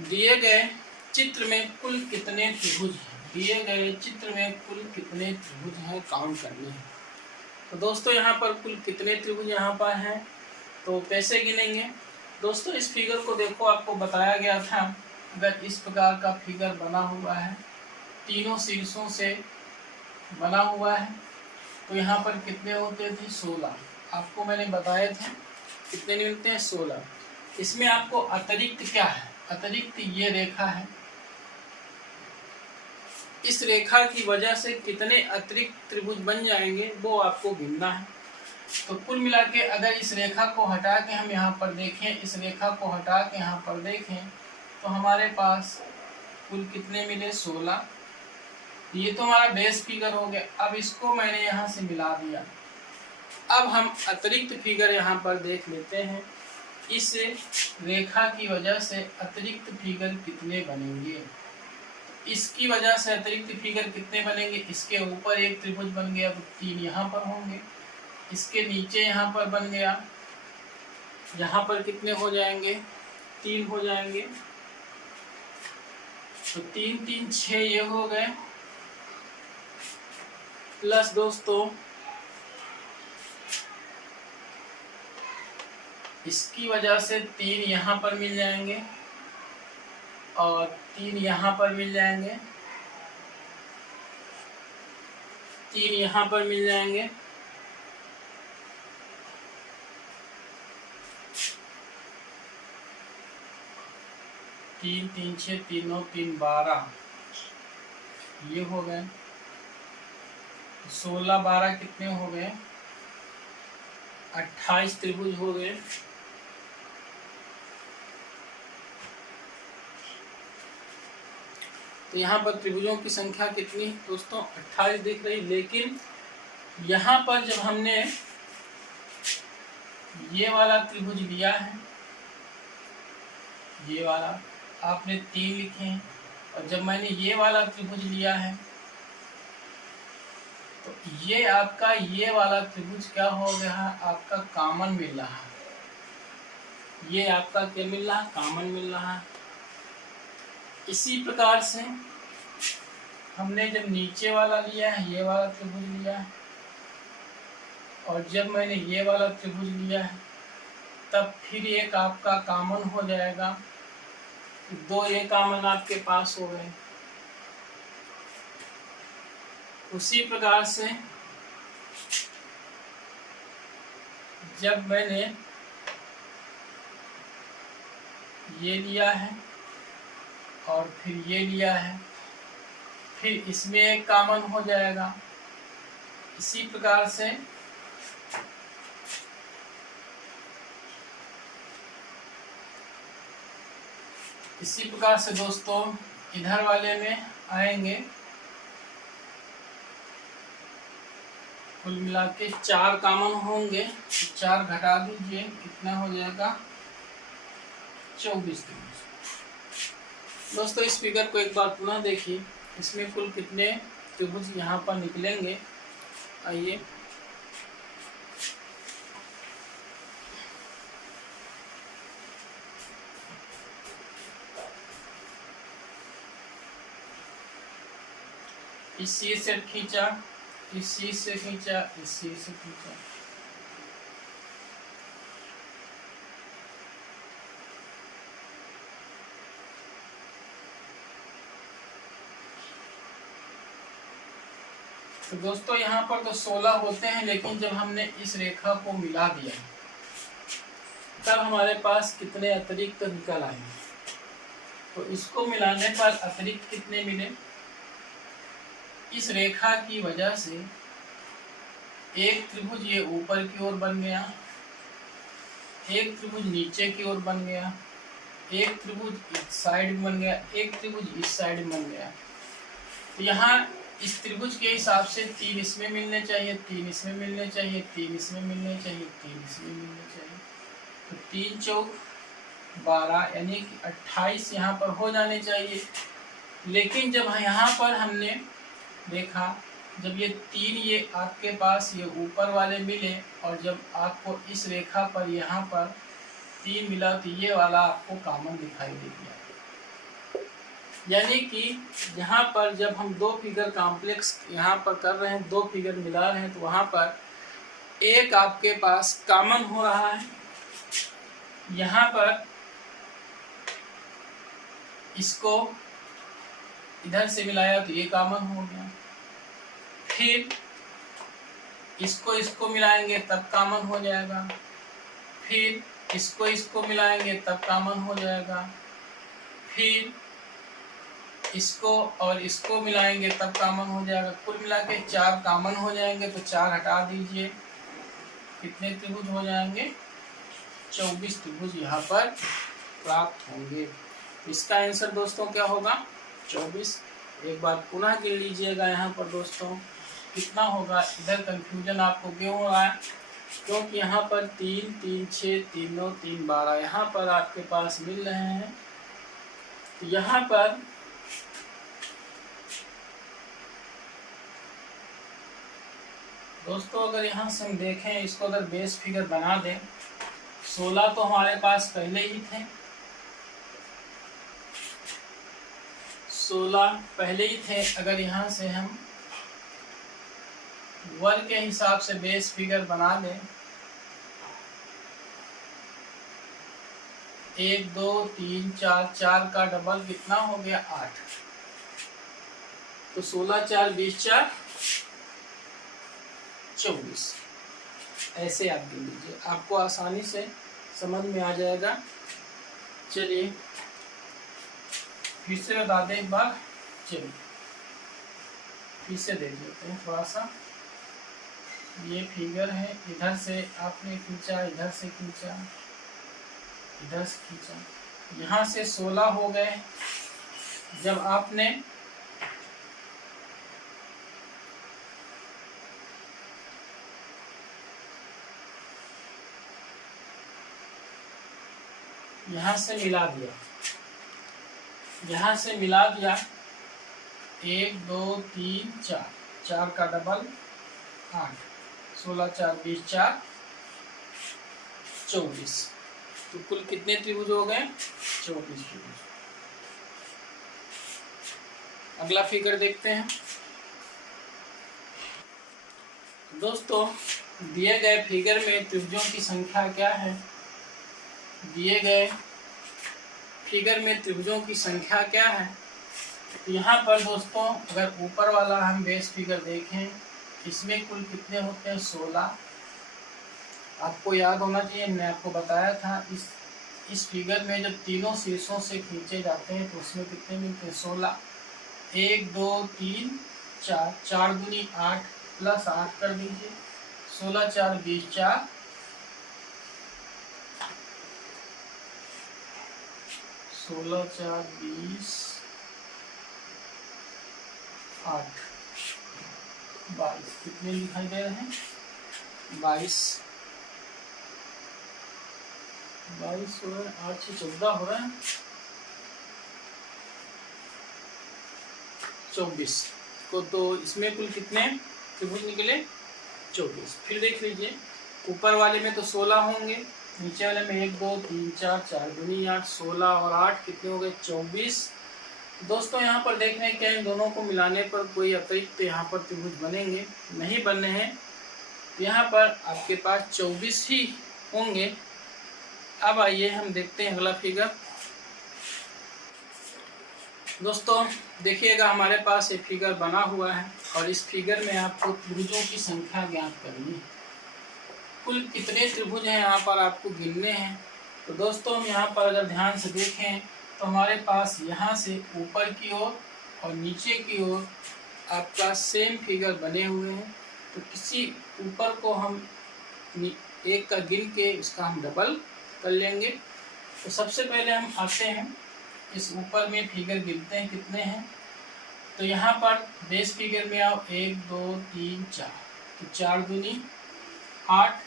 दिए गए चित्र में कुल कितने त्रिभुज हैं? दिए गए चित्र में कुल कितने त्रिभुज हैं, काउंट करने हैं। तो दोस्तों यहाँ पर कुल कितने त्रिभुज यहाँ पर हैं, तो कैसे गिनेंगे? दोस्तों इस फिगर को देखो, आपको बताया गया था अगर इस प्रकार का फिगर बना हुआ है, तीनों शीर्षों से बना हुआ है, तो यहाँ पर कितने होते थे? 16। आपको मैंने बताए थे कितने मिलते हैं? 16। इसमें आपको अतिरिक्त क्या है? अतिरिक्त ये रेखा है। इस रेखा की वजह से कितने अतिरिक्त त्रिभुज बन जाएंगे वो आपको गिनना है। तो कुल मिला के अगर इस रेखा को हटा के हम यहाँ पर देखें, इस रेखा को हटा के यहाँ पर देखें, तो हमारे पास कुल कितने मिले? 16। ये तो हमारा बेस फिगर हो गया। अब इसको मैंने यहाँ से मिला दिया। अब हम अतिरिक्त फिगर यहाँ पर देख लेते हैं। इस रेखा की वजह से अतिरिक्त फिगर कितने बनेंगे? इसकी वजह से अतिरिक्त फिगर कितने बनेंगे? इसके ऊपर एक त्रिभुज बन गया तो 3 यहाँ पर होंगे, इसके नीचे यहाँ पर बन गया, यहाँ पर कितने हो जाएंगे? 3 हो जाएंगे। तो 3 3 6 ये हो गए, प्लस दोस्तों इसकी वजह से 3 यहाँ पर मिल जाएंगे और 3 यहाँ पर मिल जाएंगे, 3 यहाँ पर मिल जाएंगे, तीन 3 6 3 9 3 12 ये हो गए। 16 12 कितने हो गए? 28 त्रिभुज हो गए। तो यहाँ पर त्रिभुजों की संख्या कितनी दोस्तों? 28 दिख रही। लेकिन यहाँ पर जब हमने ये वाला त्रिभुज लिया है, ये वाला आपने 3 लिखे हैं, और जब मैंने ये वाला त्रिभुज लिया है तो ये आपका ये वाला त्रिभुज क्या हो गया? आपका कॉमन मिल रहा है। ये आपका क्या मिल रहा है? कॉमन मिल रहा है। इसी प्रकार से हमने जब नीचे वाला लिया है, ये वाला त्रिभुज लिया है, और जब मैंने ये वाला त्रिभुज लिया है, तब फिर एक आपका कॉमन हो जाएगा। 2 ये कॉमन आपके पास हो गए। उसी प्रकार से जब मैंने ये लिया है और फिर ये लिया है, फिर इसमें एक कॉमन हो जाएगा। इसी प्रकार से दोस्तों इधर वाले में आएंगे। कुल मिला के 4 कॉमन होंगे, तो 4 घटा दीजिए, कितना हो जाएगा? 24 त्रिभुज। दोस्तों इस फिगर को एक बार पुनः देखिए, इसमें कुल कितने त्रिभुज यहाँ पर निकलेंगे? आइए इस शीर्ष से खींचा, इस शीर्ष से खींचा, इस शीर्ष से खींचा, तो दोस्तों यहाँ पर तो 16 होते हैं, लेकिन जब हमने इस रेखा को मिला दिया तब हमारे पास कितने अतिरिक्त निकल आए। तो इसको मिलाने पर अतिरिक्त कितने मिले? इस रेखा की वजह से एक त्रिभुज ये ऊपर की ओर बन गया, एक त्रिभुज नीचे की ओर बन गया, एक त्रिभुज इस साइड में बन गया, एक त्रिभुज इस साइड में बन गया। तो यहाँ इस त्रिभुज के हिसाब से 3 इसमें मिलने चाहिए, 3 इसमें मिलने चाहिए, 3 इसमें मिलने चाहिए, 3 इसमें मिलने चाहिए। तो 3 चौक 12 यानी कि 28 यहाँ पर हो जाने चाहिए। लेकिन जब यहाँ पर हमने देखा, जब ये 3 ये आपके पास ये ऊपर वाले मिले और जब आपको इस रेखा पर यहाँ पर 3 मिला तो ये वाला आपको कॉमन दिखाई दे दिया। यानी कि यहाँ पर जब हम 2 फिगर कॉम्प्लेक्स यहाँ पर कर रहे हैं, 2 फिगर मिला रहे हैं, तो वहाँ पर एक आपके पास कॉमन हो रहा है। यहाँ पर इसको इधर से मिलाया तो ये कॉमन हो गया, फिर इसको मिलाएंगे तब कॉमन हो जाएगा, फिर इसको मिलाएंगे तब कॉमन हो जाएगा, फिर इसको और इसको मिलाएंगे तब कॉमन हो जाएगा। कुल मिला के 4 कॉमन हो जाएंगे। तो 4 हटा दीजिए, कितने त्रिभुज हो जाएंगे? 24 त्रिभुज यहाँ पर प्राप्त होंगे। इसका आंसर दोस्तों क्या होगा? 24। एक बार पुनः गिन लीजिएगा यहाँ पर दोस्तों कितना होगा। इधर कंफ्यूजन आपको क्यों हो रहा है? क्योंकि यहाँ पर 3 3 6 3 9 3 12 यहाँ पर आपके पास मिल रहे हैं। तो यहाँ पर दोस्तों अगर यहाँ से हम देखें, इसको अगर बेस फिगर बना दें, 16 तो हमारे पास पहले ही थे, 16 पहले ही थे। अगर यहाँ से हम वर्ग के हिसाब से बेस फिगर बना दें, 1 2 3 4, 4 का डबल कितना हो गया? 8। तो 16 4 20 4 24। ऐसे आप गिन लीजिए, आपको आसानी से समझ में आ जाएगा। चलिए फिर से बता दें एक बार, चलिए फिर से देख लेते हैं थोड़ा सा। ये फिगर है, इधर से आपने खींचा, इधर से खींचा, इधर से खींचा, यहाँ से 16 हो गए। जब आपने यहाँ से मिला दिया, यहाँ से मिला दिया 1 2 3 4, 4 का डबल 8, 16 4 20 4 24। तो कुल कितने त्रिभुज हो गए? 24 त्रिभुज। अगला फिगर देखते हैं दोस्तों। दिए गए फिगर में त्रिभुजों की संख्या क्या है? दिए गए फिगर में त्रिभुजों की संख्या क्या है? तो यहाँ पर दोस्तों अगर ऊपर वाला हम बेस फिगर देखें, इसमें कुल कितने होते हैं? 16। आपको याद होना चाहिए, मैं आपको बताया था इस फिगर में जब तीनों शीर्षों से खींचे जाते हैं तो उसमें कितने मिलते हैं? 16। 1 2 3 4, 4 दूनी 8 प्लस 8 कर दीजिए, 16 4 20 4, 16 4 20 8 22। कितने दिखाई दे रहे हैं? 22 हो रहे हैं, 8 से 14 हो रहे हैं, 24 को। तो इसमें कुल कितने त्रिभुज निकले? 24। फिर देख लीजिए, ऊपर वाले में तो 16 होंगे, नीचे वाले में 1 2 3 4, 4 दूनी 8, 16 और 8 कितने हो गए? 24। दोस्तों यहाँ पर देख रहे हैं क्या इन दोनों को मिलाने पर कोई अतिरिक्त यहाँ पर त्रिभुज बनेंगे? नहीं बनने हैं। यहाँ पर आपके पास 24 ही होंगे। अब आइए हम देखते हैं अगला फिगर। दोस्तों देखिएगा, हमारे पास एक फिगर बना हुआ है और इस फिगर में आपको त्रिभुजों की संख्या ज्ञात करनी है। कुल कितने त्रिभुज हैं यहाँ पर आपको गिनने हैं। तो दोस्तों हम यहाँ पर अगर ध्यान से देखें तो हमारे पास यहाँ से ऊपर की ओर और नीचे की ओर आपका सेम फिगर बने हुए हैं। तो किसी ऊपर को हम एक का गिन के उसका हम डबल कर लेंगे। तो सबसे पहले हम आते हैं इस ऊपर में फिगर गिनते हैं कितने हैं। तो यहाँ पर बेस फिगर में आओ 1 2 3 4, तो 4 दूनी 8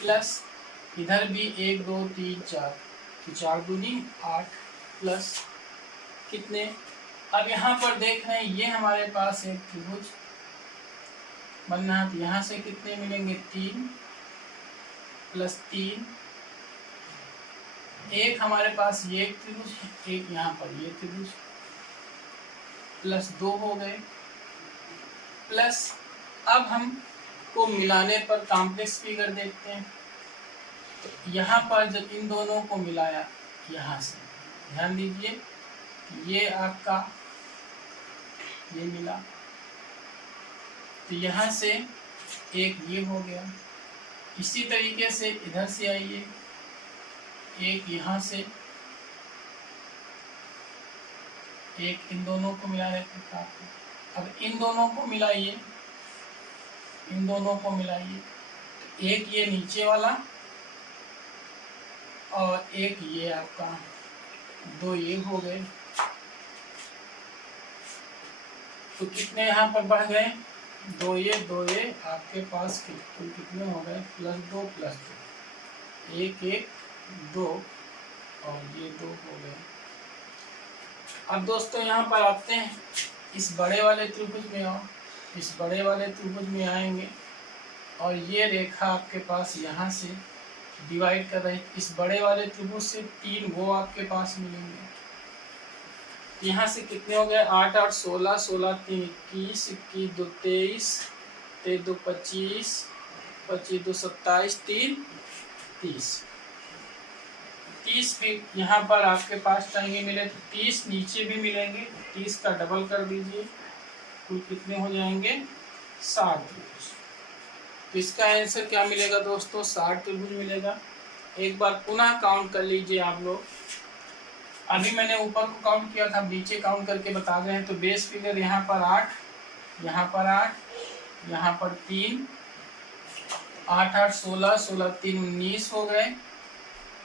प्लस इधर भी 1 2 3 4, तो 4 दूनी 8 प्लस कितने। अब यहाँ पर देख रहे हैं ये हमारे पास एक त्रिभुज बन रहा है। तो यहाँ से कितने मिलेंगे 3 प्लस 3, एक हमारे पास ये एक त्रिभुज है, एक यहाँ पर ये त्रिभुज, प्लस 2 हो गए। प्लस अब हम को मिलाने पर कॉम्प्लेक्स फिगर देखते हैं। तो यहाँ पर जब इन दोनों को मिलाया, यहाँ से ध्यान दीजिए ये आपका ये मिला, तो यहाँ से एक ये हो गया। इसी तरीके से इधर से आइए, एक यहाँ से, एक इन दोनों को मिला लेते हैं। अब इन दोनों को मिलाइए, इन दोनों को मिलाइए, एक ये नीचे वाला और एक ये आपका, दो ये हो गए। तो कितने यहाँ पर बढ़ गए, दो ये आपके पास कुल कितने हो गए, प्लस 2 प्लस 2, एक 2 और ये 2 हो गए। अब दोस्तों यहाँ पर आते हैं इस बड़े वाले त्रिभुज में आओ, इस बड़े वाले त्रिभुज में आएंगे और ये रेखा आपके पास यहाँ से डिवाइड कर रही है। इस बड़े वाले त्रिभुज से 3 वो आपके पास मिलेंगे। यहाँ से कितने हो गए 8 8 16, 16 3 21, 21 2 23, 23 2 25, 25 2 27, 3 30, 30 भी यहाँ पर आपके पास चाहिए मिले। तो 30 नीचे भी मिलेंगे, 30 का डबल कर दीजिए, कुल कितने हो जाएंगे 60 त्रिभुज। तो इसका आंसर क्या मिलेगा दोस्तों, 60 त्रिभुज मिलेगा। एक बार पुनः काउंट कर लीजिए आप लोग। अभी मैंने ऊपर को काउंट किया था, नीचे काउंट करके बता रहे हैं। तो बेस फिगर यहाँ पर 8, यहाँ पर 8, यहाँ पर 3, 8 8 16, 16 3 19 हो गए,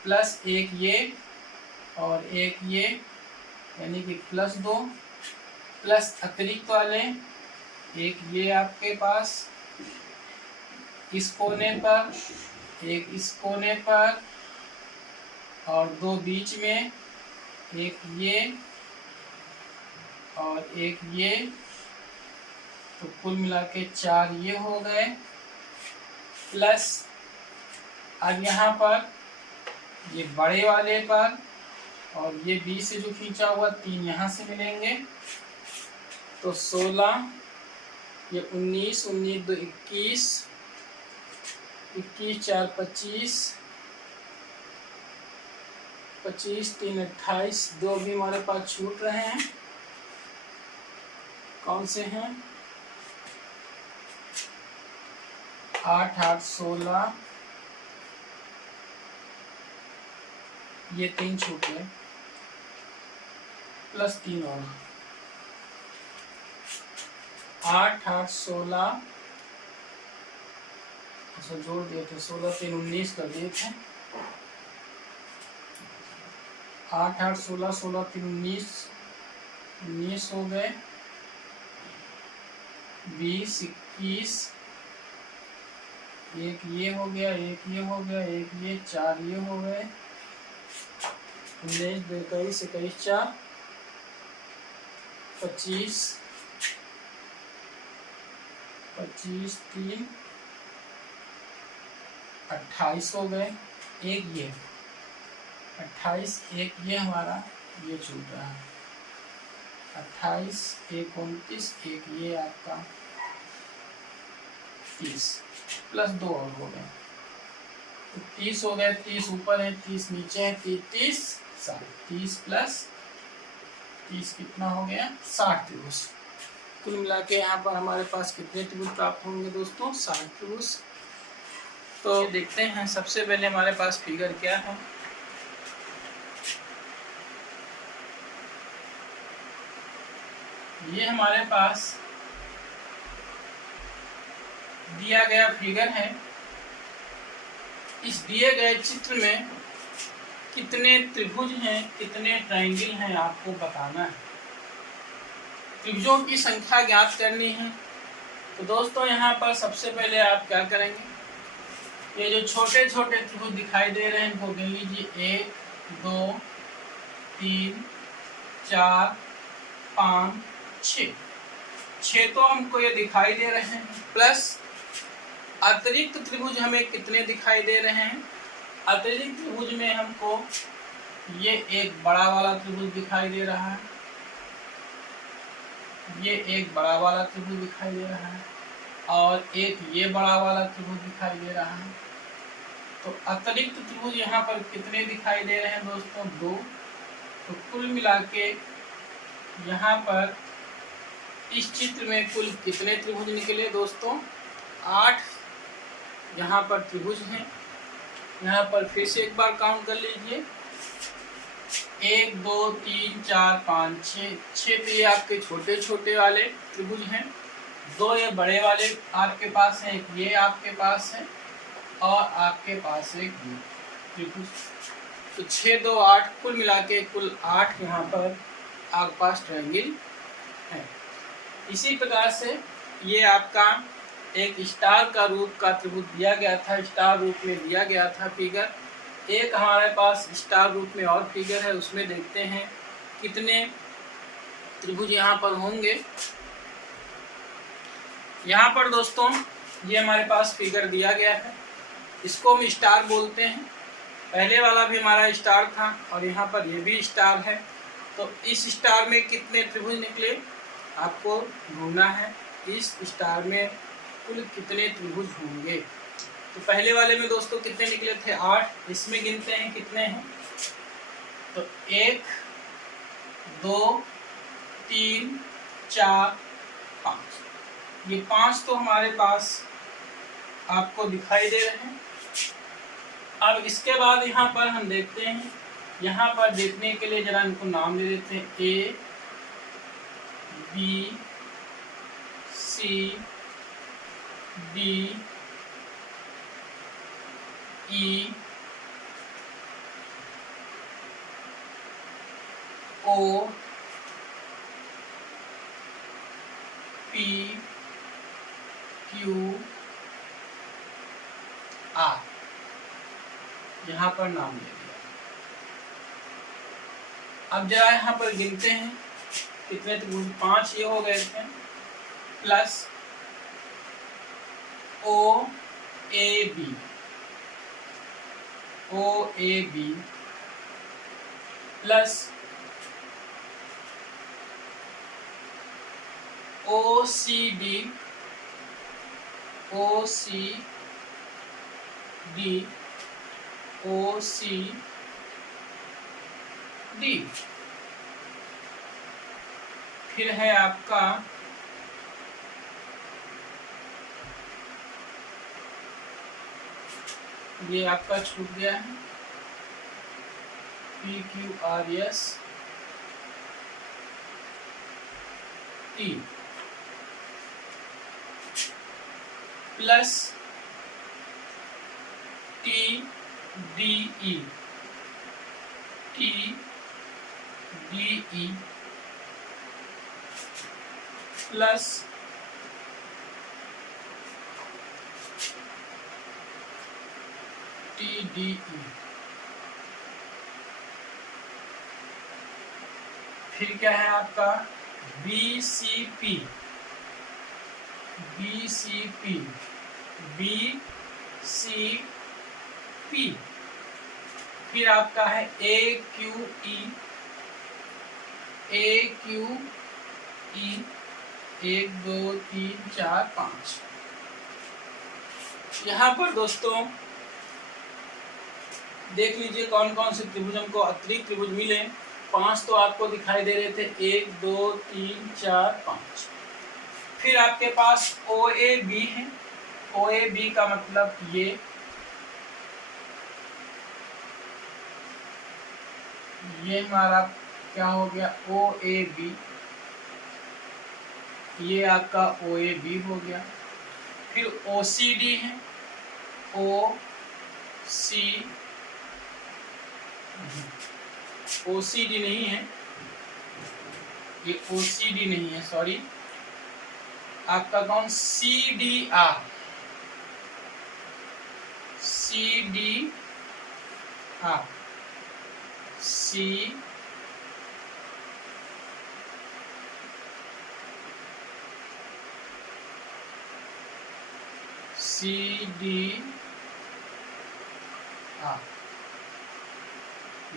प्लस एक ये और एक ये, यानी कि प्लस 2, प्लस अतिरिक्त वाले एक ये आपके पास इस कोने पर, एक इस कोने पर और 2 बीच में, एक ये और एक ये, तो कुल मिला के 4 ये हो गए। प्लस अब यहाँ पर ये बड़े वाले पर और ये बीच से जो खींचा हुआ 3 यहाँ से मिलेंगे, तो 16, ये 19, 19 2 21, 21 4 25, 25 3 28, 2 भी हमारे पास छूट रहे हैं। कौन से हैं 8 8 16, ये 3 छूट गए, प्लस 3 और 8 8 16, अच्छा जोड़ दिए थे, 16 3 19 कर दिए थे। 8 8 16, 16 3 19, 19 हो गए, 20 21, एक ये हो गया, एक ये हो गया, एक ये, 4 ये हो गए, 19 2 21, 21 4 25, 25 3 28 हो गए, एक ये 28, एक ये हमारा ये छूट रहा है, 28 1 29, एक ये आपका 30, प्लस 2 और हो गए, तो 30 हो गए। 30 ऊपर है, 30 नीचे है, 30 30 प्लस 30 कितना हो गया 60 त्रिभुज। कुल मिला के यहाँ पर हमारे पास कितने त्रिभुज प्राप्त होंगे दोस्तों 60 त्रिभुज। तो देखते हैं सबसे पहले हमारे पास फिगर क्या है। ये हमारे पास दिया गया फिगर है। इस दिए गए चित्र में कितने त्रिभुज हैं, कितने ट्रायंगल हैं, आपको बताना है। त्रिभुजों की संख्या ज्ञात करनी है। तो दोस्तों यहाँ पर सबसे पहले आप क्या करेंगे, ये जो छोटे छोटे त्रिभुज दिखाई दे रहे हैं इनको गिन लीजिए 1 2 3 4 5 6 तो हमको ये दिखाई दे रहे हैं, प्लस अतिरिक्त त्रिभुज हमें कितने दिखाई दे रहे हैं। अतिरिक्त त्रिभुज में हमको ये एक बड़ा वाला त्रिभुज दिखाई दे रहा है, ये एक बड़ा वाला त्रिभुज दिखाई दे रहा है और एक ये बड़ा वाला त्रिभुज दिखाई दे रहा है। तो अतिरिक्त त्रिभुज यहाँ पर कितने दिखाई दे रहे हैं दोस्तों 2। तो कुल मिला के यहाँ पर इस चित्र में कुल कितने त्रिभुज निकले दोस्तों 8 यहाँ पर त्रिभुज हैं। यहाँ पर फिर से एक बार काउंट कर लीजिए 1 2 3 4 5 6 तो ये आपके छोटे छोटे वाले त्रिभुज हैं, 2 ये बड़े वाले आपके पास हैं, एक ये आपके पास है और आपके पास एक त्रिभुज। तो 6 2 8 कुल मिला के कुल 8 यहाँ पर आपके पास ट्रायंगल है। इसी प्रकार से ये आपका एक स्टार का रूप का त्रिभुज दिया गया था, स्टार रूप में दिया गया था फिगर। एक हमारे पास स्टार रूप में और फिगर है, उसमें देखते हैं कितने त्रिभुज यहाँ पर होंगे। यहाँ पर दोस्तों ये हमारे पास फिगर दिया गया है, इसको हम स्टार बोलते हैं। पहले वाला भी हमारा स्टार था और यहाँ पर ये भी स्टार है। तो इस स्टार में कितने त्रिभुज निकले आपको ढूंढना है, इस स्टार में कुल कितने त्रिभुज होंगे। तो पहले वाले में दोस्तों कितने निकले थे 8, इसमें गिनते हैं कितने हैं। तो 1 2 3 4 5, ये 5 तो हमारे पास आपको दिखाई दे रहे हैं। अब इसके बाद यहाँ पर हम देखते हैं, यहाँ पर देखने के लिए जरा इनको नाम दे देते हैं A B C D E O P Q R, यहाँ पर नाम ले दिया। अब जरा यहाँ पर गिनते हैं कितने त्रिभुज, 5 ये हो गए थे, plus O A B plus O C D फिर है आपका ये आपका छूट गया है P Q R S T plus T D E plus T D E। फिर क्या है आपका B C P फिर आपका है A Q E 1 2 3 4 5। यहाँ पर दोस्तों देख लीजिए कौन कौन से त्रिभुज हमको अतिरिक्त त्रिभुज मिले। 5 तो आपको दिखाई दे रहे थे, 1 2 3 4 5। फिर आपके पास OAB है। OAB का मतलब ये हमारा क्या हो गया, OAB, ये आपका OAB हो गया। फिर OCD है, OCD नहीं है, ये OCD नहीं है, सॉरी, आपका कौन, CDR, CDR,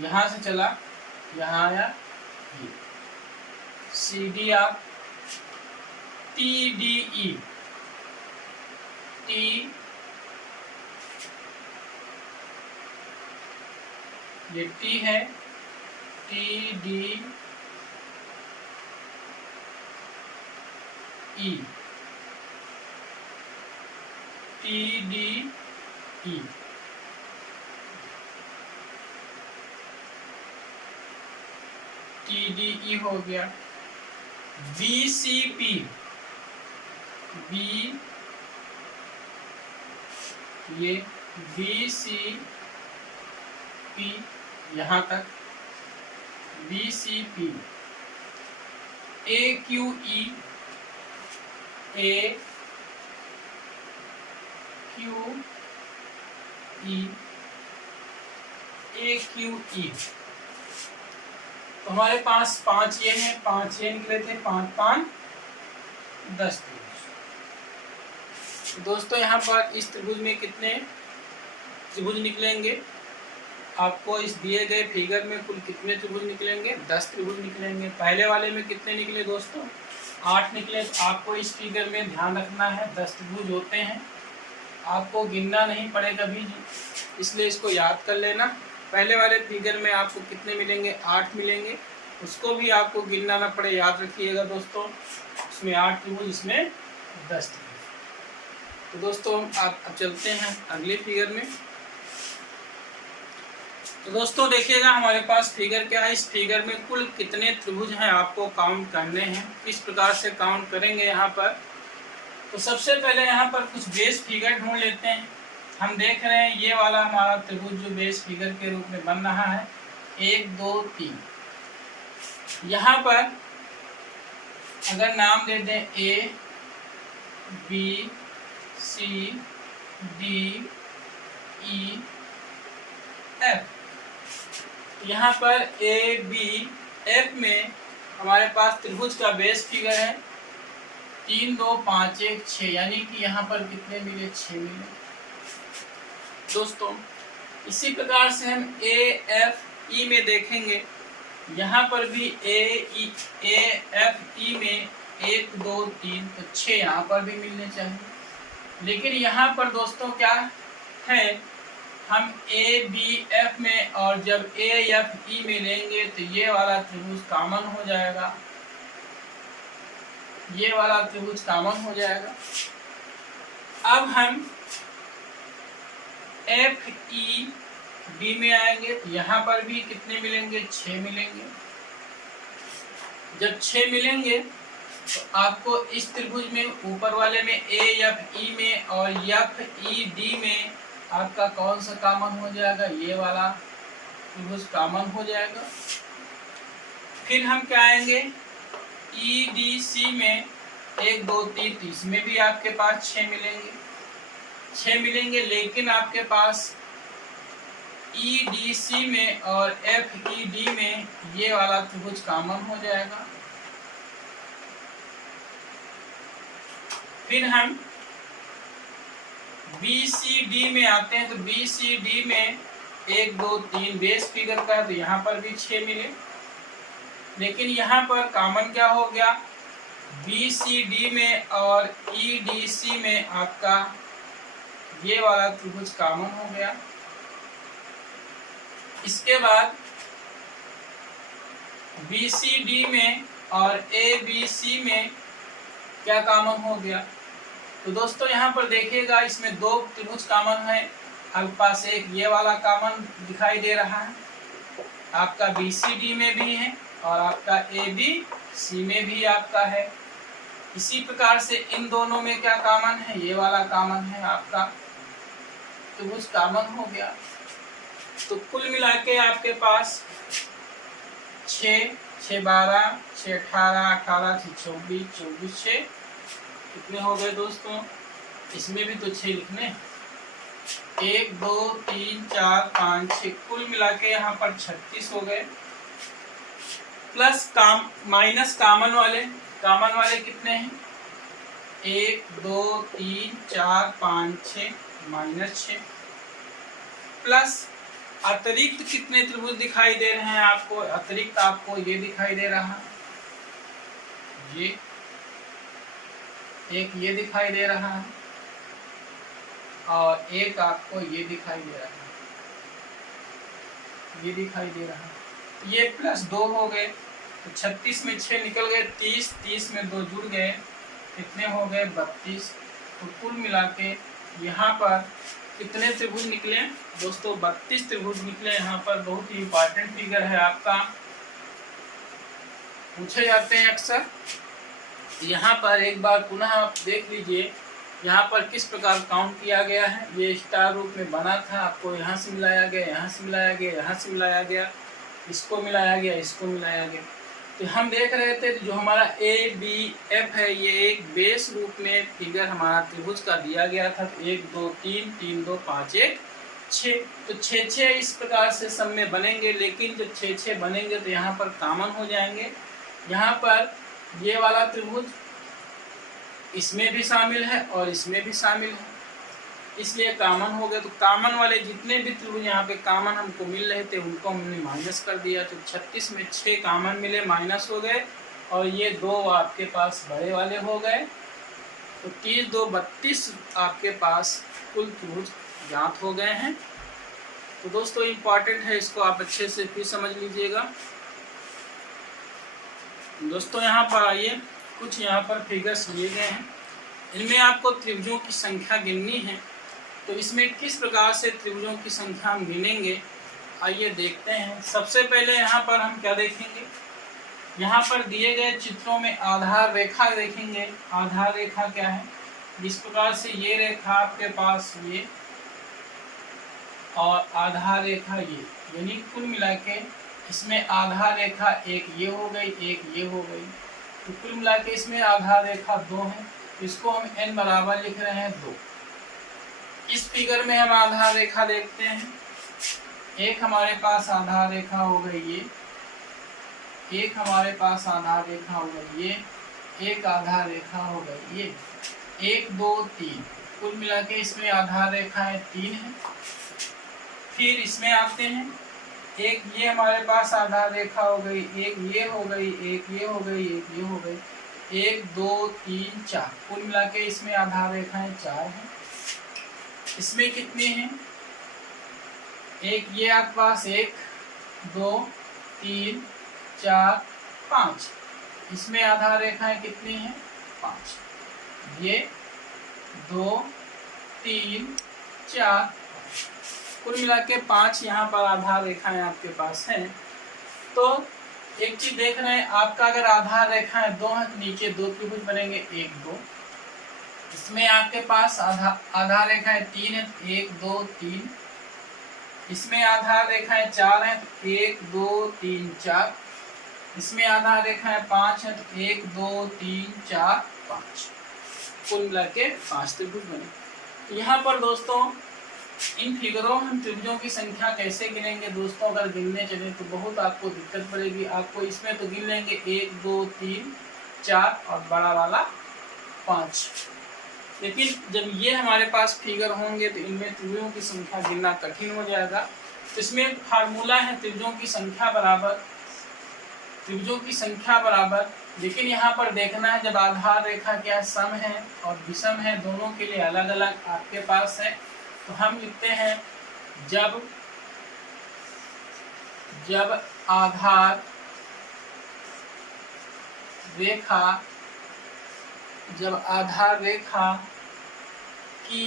यहाँ से चला, यहाँ आया, ये CDR, TDE, ये T है, TDE, TDE हो गया। BCP, ये BCP यहाँ तक, BCP, AQE, AQE, तो हमारे पास 5 ये हैं, 5 ये निकले थे, 5 5 10 त्रिभुज। दोस्तों यहाँ पर इस त्रिभुज में कितने त्रिभुज निकलेंगे, आपको इस दिए गए फिगर में कुल कितने त्रिभुज निकलेंगे, 10 त्रिभुज निकलेंगे। पहले वाले में कितने निकले दोस्तों, 8 निकले। तो आपको इस फिगर में ध्यान रखना है 10 त्रिभुज होते हैं, आपको गिनना नहीं पड़ेगा कभी, इसलिए इसको याद कर लेना। पहले वाले फिगर में आपको कितने मिलेंगे, 8 मिलेंगे, उसको भी आपको गिनना ना पड़े, याद रखिएगा दोस्तों, इसमें 8 त्रिभुज, इसमें 10 त्रिभुज। तो दोस्तों आप अब चलते हैं अगले फिगर में। तो दोस्तों देखिएगा हमारे पास फिगर क्या है, इस फिगर में कुल कितने त्रिभुज हैं आपको काउंट करने हैं। किस प्रकार से काउंट करेंगे यहाँ पर, तो सबसे पहले यहाँ पर कुछ बेस फिगर ढूंढ लेते हैं। हम देख रहे हैं ये वाला हमारा त्रिभुज जो बेस फिगर के रूप में बन रहा है, 1 2 3। यहाँ पर अगर नाम दे दें A B C D E F, यहाँ पर A B F में हमारे पास त्रिभुज का बेस फिगर है 3 2 5 1 6, यानी कि यहाँ पर कितने मिले, 6 मिले दोस्तों। इसी प्रकार से हम A F E में देखेंगे, यहाँ पर भी A F E में 1 2 3, तो 6 यहाँ पर भी मिलने चाहिए। लेकिन यहाँ पर दोस्तों क्या है, हम A B F में और जब A F E में लेंगे तो ये वाला त्रिभुज कॉमन हो जाएगा, ये वाला त्रिभुज कॉमन हो जाएगा। अब हम F E B में आएंगे तो यहाँ पर भी कितने मिलेंगे, 6 मिलेंगे। जब 6 मिलेंगे तो आपको इस त्रिभुज में ऊपर वाले में A F E में और F E D में आपका कौन सा कॉमन हो जाएगा, ये वाला त्रिभुज कॉमन हो जाएगा। फिर हम क्या आएंगे E D C में 1 2 3, इसमें भी आपके पास 6 मिलेंगे, 6 मिलेंगे। लेकिन आपके पास E D C में और F E D में ये वाला त्रिभुज कॉमन हो जाएगा। फिर हम BCD में आते हैं, तो BCD में 1 2 3 बेस फिगर का है, तो यहाँ पर भी 6 मिले। लेकिन यहाँ पर कॉमन क्या हो गया, BCD में और EDC में आपका ये वाला त्रिभुज कॉमन हो गया। इसके बाद BCD में और ABC में क्या कॉमन हो गया? तो दोस्तों यहाँ पर देखिएगा, इसमें दो त्रिभुज कॉमन है। आपके पास एक ये वाला कॉमन दिखाई दे रहा है, आपका BCD में भी है और आपका ABC में भी आपका है। इसी प्रकार से इन दोनों में क्या कॉमन है? ये वाला कॉमन है, आपका त्रिभुज कॉमन हो गया। तो कुल मिला के आपके पास 6, 6 12, 6 18, 18 6 24, 24 6 कितने हो गए दोस्तों? इसमें भी तो 6 लिखने, 1 2 3 4 5 6, कुल मिला के यहाँ पर 36 हो गए। प्लस माइनस कॉमन वाले कितने हैं? 1 2 3 4 5 6 माइनस 6, प्लस अतिरिक्त कितने त्रिभुज दिखाई दे रहे हैं आपको? अतिरिक्त आपको ये दिखाई दे रहा है, ये एक ये दिखाई दे रहा है और एक आपको ये दिखाई दे रहा है, ये दिखाई दे रहा है। ये प्लस 2 हो गए, तो 36 में 6 निकल गए, 30, 30 में 2 जुड़ गए, कितने हो गए? 32। तो कुल मिला के यहाँ पर कितने त्रिभुज निकले दोस्तों? 32 त्रिभुज निकले। यहाँ पर बहुत ही इंपॉर्टेंट फिगर है आपका, पूछे जाते हैं अक्सर। यहाँ पर एक बार पुनः आप देख लीजिए, यहाँ पर किस प्रकार काउंट किया गया है। ये स्टार रूप में बना था, आपको यहाँ से मिलाया गया, यहाँ से मिलाया गया, यहाँ से मिलाया गया, इसको मिलाया गया, इसको मिलाया गया। तो हम देख रहे थे जो हमारा ABF है, ये एक बेस रूप में फिगर हमारा त्रिभुज का दिया गया था। 1 2 3 3 2 5 1 6, तो 6 6 इस प्रकार से सब में बनेंगे। लेकिन जब 6 6 बनेंगे तो यहाँ पर कॉमन हो जाएंगे। यहाँ पर ये वाला त्रिभुज इसमें भी शामिल है और इसमें भी शामिल है, इसलिए कॉमन हो गए। तो कॉमन वाले जितने भी त्रिभुज यहाँ पे कॉमन हमको मिल रहे थे उनको हमने माइनस कर दिया। तो 36 में 6 कॉमन मिले, माइनस हो गए, और ये 2 आपके पास बड़े वाले हो गए। तो 30 2 32 आपके पास कुल त्रिभुज ज्ञात हो गए हैं। तो दोस्तों इम्पॉर्टेंट है, इसको आप अच्छे से फिर समझ लीजिएगा। दोस्तों यहाँ पर आइए, कुछ यहाँ पर फिगर्स लिए गए हैं, इनमें आपको त्रिभुजों की संख्या गिननी है। तो इसमें किस प्रकार से त्रिभुजों की संख्या हम गिनेंगे, आइए देखते हैं। सबसे पहले यहाँ पर हम क्या देखेंगे? यहाँ पर दिए गए चित्रों में आधार रेखा देखेंगे। आधार रेखा क्या है? जिस प्रकार से ये रेखा आपके पास ये और आधार रेखा ये, यानी कुल मिला के इसमें आधार रेखा एक ये हो गई, एक ये हो गई। तो कुल मिला के इसमें आधार रेखा 2 है, इसको हम n बराबर लिख रहे हैं 2। इस फिगर में हम आधार रेखा देखते हैं। एक हमारे पास आधार रेखा हो गई ये, एक हमारे पास आधार रेखा हो गई ये, एक आधार रेखा हो गई ये, 1 2 3, कुल मिला के इसमें आधार रेखाएं 3 है। फिर इसमें आते हैं, एक ये हमारे पास आधार रेखा हो गई, एक ये हो गई, एक ये हो गई, एक ये हो गई, 1 2 3 4, कुल मिला के इसमें आधार रेखाएं 4 हैं। इसमें कितने हैं? एक ये आपके पास 1 2 3 4 5, इसमें आधार रेखाएं कितनी हैं? 5। ये 2 3 4, कुल मिला के 5 यहाँ पर आधार रेखाएं आपके पास हैं। तो एक चीज देख रहे हैं, आपका अगर आधार रेखाएं 2 हैं तो नीचे 2 त्रिभुज बनेंगे, 1 2। इसमें आपके पास आधार रेखाएं 3 है, 1 2 3। इसमें आधार रेखाएं 4 हैं, तो 1 2 3 4। इसमें आधार रेखाएं 5 हैं, तो 1 2 3 4 5, कुल मिला के 5 त्रिभुज बने। तो यहाँ पर दोस्तों इन फिगरों में हम त्रिभुजों की संख्या कैसे गिनेंगे दोस्तों? अगर गिनने चले तो बहुत आपको दिक्कत पड़ेगी। आपको इसमें तो गिन लेंगे 1 2 3 4 और बड़ा वाला 5, लेकिन जब ये हमारे पास फिगर होंगे तो इनमें त्रिभुजों की संख्या गिनना कठिन हो जाएगा। तो इसमें एक फार्मूला है, त्रिभुजों की संख्या बराबर, लेकिन यहाँ पर देखना है जब आधार रेखा क्या सम है और विषम है, दोनों के लिए अलग अलग आपके पास है। तो हम लिखते हैं जब आधार रेखा जब आधार रेखा की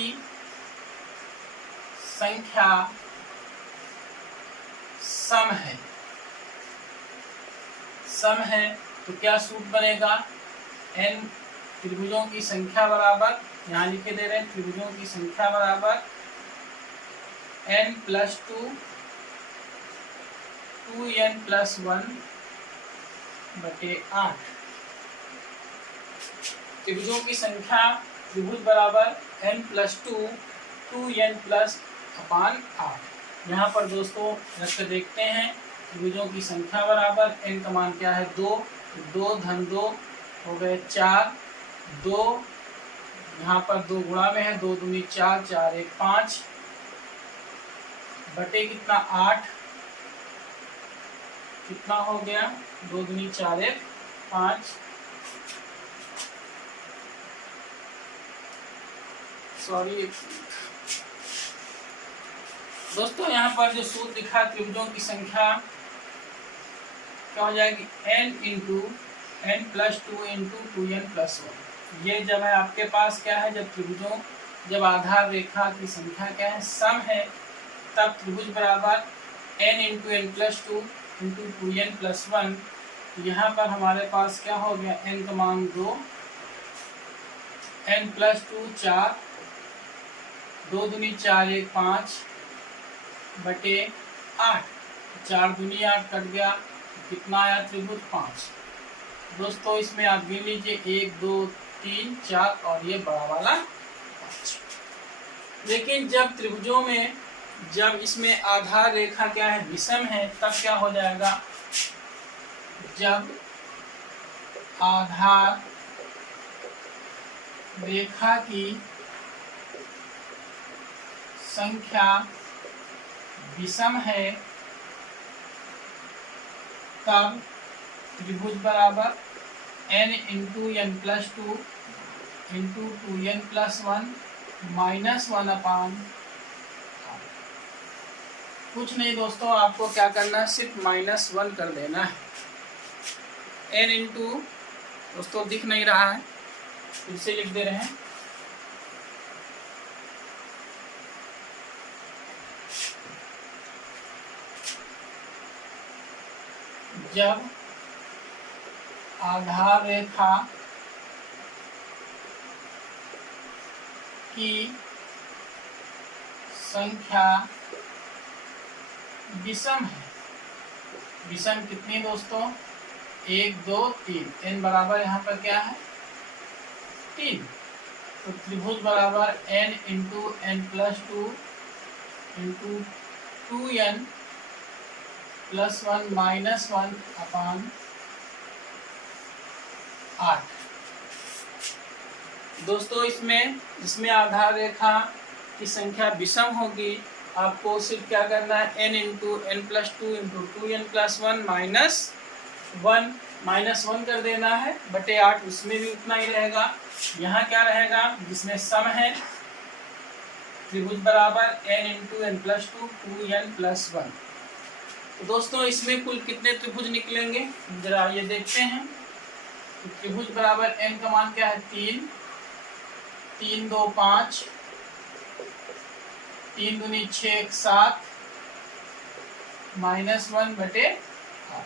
संख्या सम है तो क्या सूत्र बनेगा, n त्रिभुजों की संख्या बराबर, यहाँ लिखे दे रहे हैं त्रिभुजों की संख्या बराबर n + 2 2n + 1/8। त्रिभुजों की संख्या त्रिभुज बराबर n + 2 2n + 8। यहाँ पर दोस्तों रख कर देखते हैं, त्रिभुजों की संख्या बराबर n का मान क्या है 2, 2 धन 2 हो गए 4, 2 यहाँ पर 2 गुणा में है, 2 दूनी 4, 4 1 5 बटे कितना 8, कितना हो गया 2 दूनी 4 1 5, सॉरी दोस्तों यहाँ पर जो सूत्र लिखा त्रिभुजों की संख्या क्या हो जाएगी n × n + 2 × 2n + 1। ये जब है आपके पास क्या है, जब आधार रेखा की संख्या क्या है सम है, तब त्रिभुज बराबर n × n + 2 × 2n + 1। यहाँ पर हमारे पास क्या हो गया n का मान 2, n + 2 4, 2 दूनी 4 1 5 बटे 8, 4 दूनी 8 कट गया, कितना आया त्रिभुज 5। दोस्तों इसमें आप गिन लीजिए 1 2 3 4 और ये बड़ा वाला 5। लेकिन जब त्रिभुजों में जब इसमें आधार रेखा क्या है विषम है, तब क्या हो जाएगा, जब आधार रेखा की संख्या विषम है, तब त्रिभुज बराबर n × n + 2 × 2n + 1 -1/। कुछ नहीं दोस्तों, आपको क्या करना है, सिर्फ -1 कर देना है। n × दोस्तों दिख नहीं रहा है, फिर से लिख दे रहे हैं, जब आधार रेखा की संख्या विषम है, विषम कितनी दोस्तों 1 2 3, n बराबर यहाँ पर क्या है 3, तो त्रिभुज बराबर n × n + 2 × 2n + 1 -1/8। दोस्तों इसमें आधार रेखा की संख्या विषम होगी, आपको सिर्फ क्या करना है n × n + 2 × 2n + 1 -1 कर देना है बटे 8, उसमें भी उतना ही रहेगा। यहाँ क्या रहेगा, जिसमें सम है त्रिभुज बराबर n × n + 2 2n + 1। तो दोस्तों इसमें कुल कितने त्रिभुज निकलेंगे, जरा ये देखते हैं। तो त्रिभुज बराबर n का मान क्या है 3, 3 2 5, 3 दूनी 6 1 7 -1 बटे 8।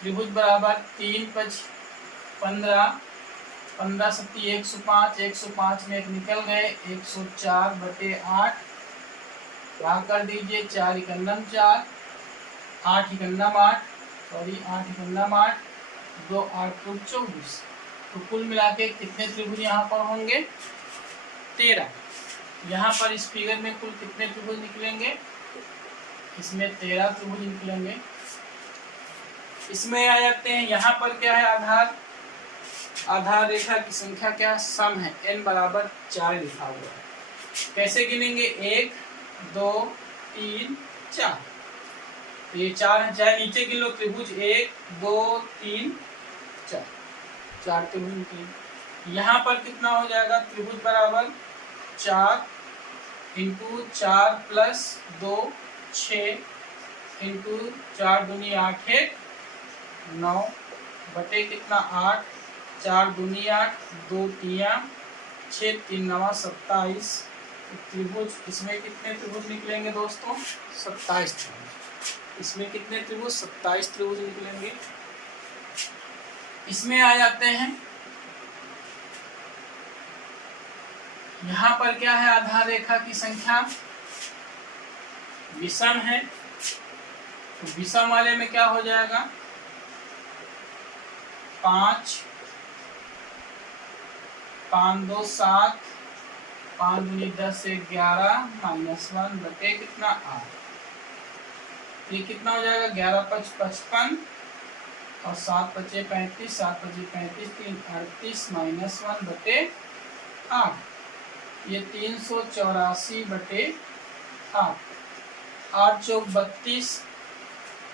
त्रिभुज बराबर 3 5 15, 15 7 105, 105 में एक निकल गए 104 बटे 8, भाग कर दीजिए 4 × 9 4, 8 × 9 8, सॉरी 8 × 9 8, 2 8 × 24। तो कुल मिला के कितने त्रिभुज यहाँ पर होंगे 13। यहाँ पर इस फिगर में कुल कितने त्रिभुज निकलेंगे, इसमें 13 त्रिभुज निकलेंगे। इसमें आ जाते हैं, यहाँ पर क्या है आधार रेखा की संख्या क्या सम है, n बराबर 4 लिखा हुआ है। कैसे गिनेंगे 1 2 3 4, तो ये 4 है, चाहे नीचे गिन लो त्रिभुज 1 2 3 4, 4 त्रिभुज निकले। यहाँ पर कितना हो जाएगा, त्रिभुज बराबर 4 × 4 + 2 6 × 4 दूनी 8 1 9 बटे कितना 8, 4 दूनी 8, 2 तिया 6, 3 नवा 27 त्रिभुज। इसमें कितने त्रिभुज निकलेंगे दोस्तों? 27 त्रिभुज। इसमें कितने त्रिभुज? 27 त्रिभुज निकलेंगे। इसमें आ जाते हैं, यहाँ पर क्या है? आधार रेखा की संख्या विषम है, तो विषम वाले में क्या हो जाएगा? 5, 5 2 7, 5 दूनी 10 से 11 -1 बटे कितना 8। ये कितना हो जाएगा? 11 5 55 और 7 बचे 35, 7 बचे 35, 3 38 -1 बटे 8। ये 384 बटे 8। 8 चौक 32,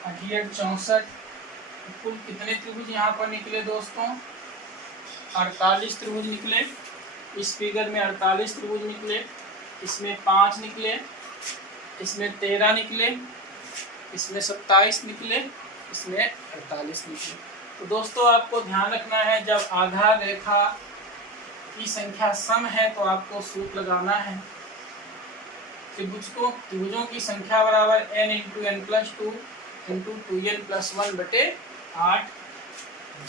8 64। कुल कितने त्रिभुज यहाँ पर निकले दोस्तों? 48 त्रिभुज निकले। इस फिगर में 48 त्रिभुज निकले। इसमें 5 निकले, इसमें 13 निकले, इसमें 27 निकले, इसमें 48 निकले। तो दोस्तों आपको ध्यान रखना है, जब आधार रेखा की संख्या सम है तो आपको सूत्र लगाना है। त्रिभुजों की संख्या बराबर n into n plus 2 into 2n plus 1 बटे 8।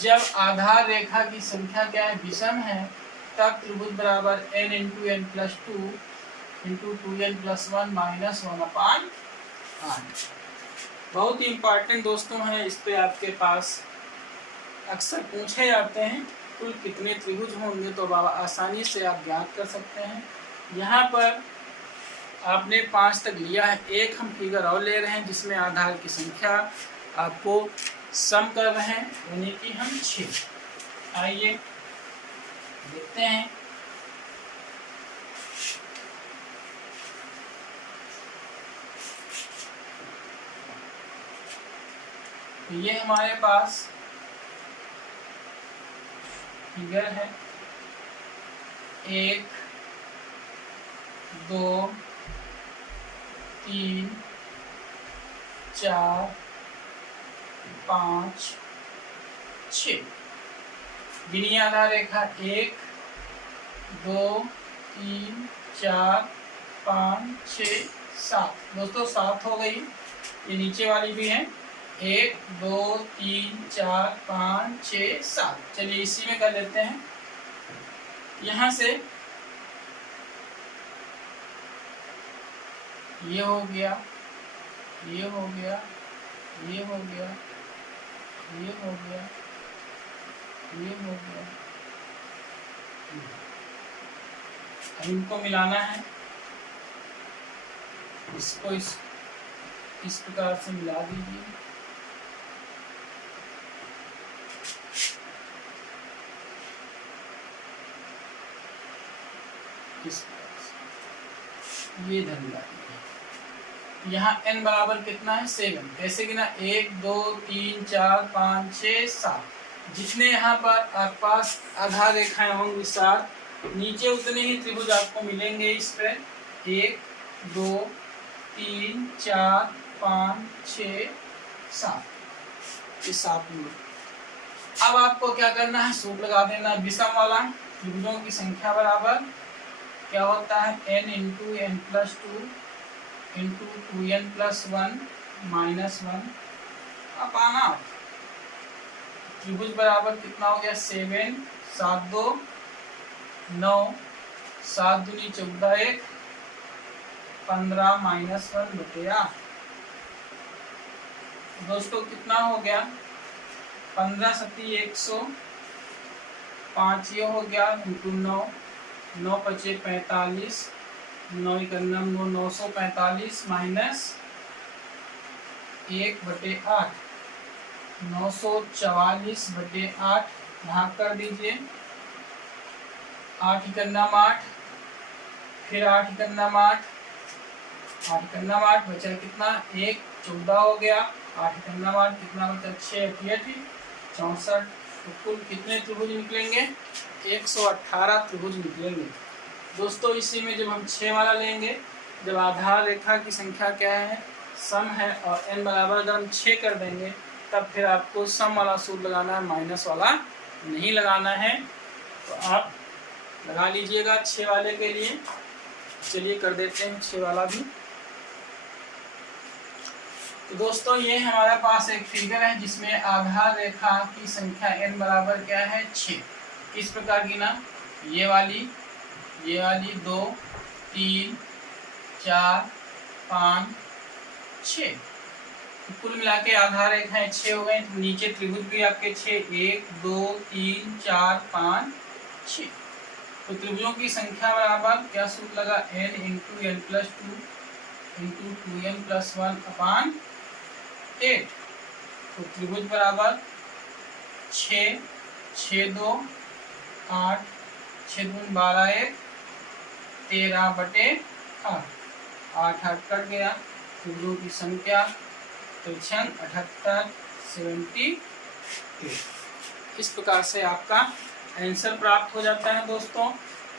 जब आधार रेखा की संख्या क्या है? विषम है, तब त्रिभुज बराबर n into n plus 2 into 2n plus 1 minus 1/8। बहुत ही इम्पोर्टेंट दोस्तों है, इस पे आपके पास अक्सर पूछे जाते हैं कुल कितने त्रिभुज होंगे, तो आसानी से आप ज्ञात कर सकते हैं। यहाँ पर आपने 5 तक लिया है। एक हम फिगर और ले रहे हैं जिसमें आधार की संख्या आपको सम कर रहे हैं, यानी कि हम 6। आइए देखते हैं। तो ये हमारे पास फिगर है 1 2 3 4 5 6। गिनिए आधार रेखा 1 2 3 4 5 6 7। दोस्तों 7 हो गई। ये नीचे वाली भी है 1 2 3 4 5 6 7। चलिए इसी में कर लेते हैं। यहाँ से ये हो गया, ये हो गया, ये हो गया, ये हो गया, ये हो गया। अब इनको मिलाना है। इसको इस प्रकार से मिला दीजिए। ये इधर मिला दीजिए। यहाँ n बराबर कितना है? 7। कैसे गिना? 1 2 3 4 5 6 7। जितने यहाँ पर आपके पास आधार रेखाएं होंगी 7, नीचे उतने ही त्रिभुज आपको मिलेंगे। इस पे 1 2 3 4 5 6 7। ये 7 मिले। अब आपको क्या करना है? सूत्र लगा देना। विषम वाला त्रिभुजों की संख्या बराबर क्या होता है? n into n plus 2 into 2n plus 1 minus 1/8। त्रिभुज बराबर कितना हो गया? 7 7 2 9 7 दूनी 14 1 15 माइनस 1 बटे 8। दोस्तों कितना हो गया? 15 सती 100, 5 ये हो गया इंटू 9, 9 पचे 45, 9 करना 945 माइनस 1 बटे 8, 944 बटे 8 भाग कर दीजिए। 8 करना 8, फिर 8 करना 8, 8 करना 8 बचा कितना? 1 14 हो गया। 8 करना 8 कितना बचा? 6 8 64। तो कुल कितने त्रिभुज निकलेंगे? 118 त्रिभुज निकलेंगे। दोस्तों इसी में जब हम 6 वाला लेंगे, जब आधार रेखा की संख्या क्या है? सम है, और n बराबर अगर हम 6 कर देंगे तब फिर आपको सम वाला सूत्र लगाना है, माइनस वाला नहीं लगाना है। तो आप लगा लीजिएगा 6 वाले के लिए। चलिए कर देते हैं 6 वाला भी। तो दोस्तों ये हमारे पास एक फिगर है जिसमें आधार रेखा की संख्या n बराबर क्या है 6। किस प्रकार की ना, ये वाली 2 3 4 5 6, कुल मिला के आधार रेखाएं 6 हो गए। नीचे त्रिभुज भी आपके 6, 1 2 3 4 5 6। तो त्रिभुजों की संख्या बराबर क्या सूत्र लगा, n into n plus 2 into 2n plus 1 अपान 8। तो त्रिभुज बराबर 6 6 2 8 6 दूनी 12 1 13 बटे 8 8 8 कट गया। त्रिभुजों की संख्या 78 78। इस प्रकार से आपका आंसर प्राप्त हो जाता है दोस्तों।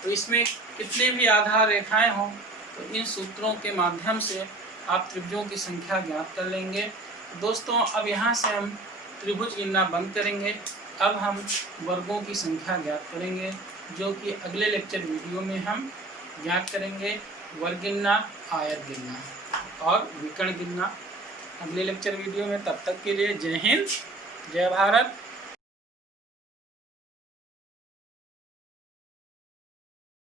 तो इसमें कितने भी आधार रेखाएं हों तो इन सूत्रों के माध्यम से आप त्रिभुजों की संख्या ज्ञात कर लेंगे। दोस्तों अब यहाँ से हम त्रिभुज गिनना बंद करेंगे। अब हम वर्गों की संख्या ज्ञात करेंगे, जो कि अगले लेक्चर वीडियो में हम ज्ञात करेंगे। वर्ग गिनना, आयत गिनना और विकर्ण गिनना अगले लेक्चर वीडियो में। तब तक के लिए जय हिंद, जय भारत।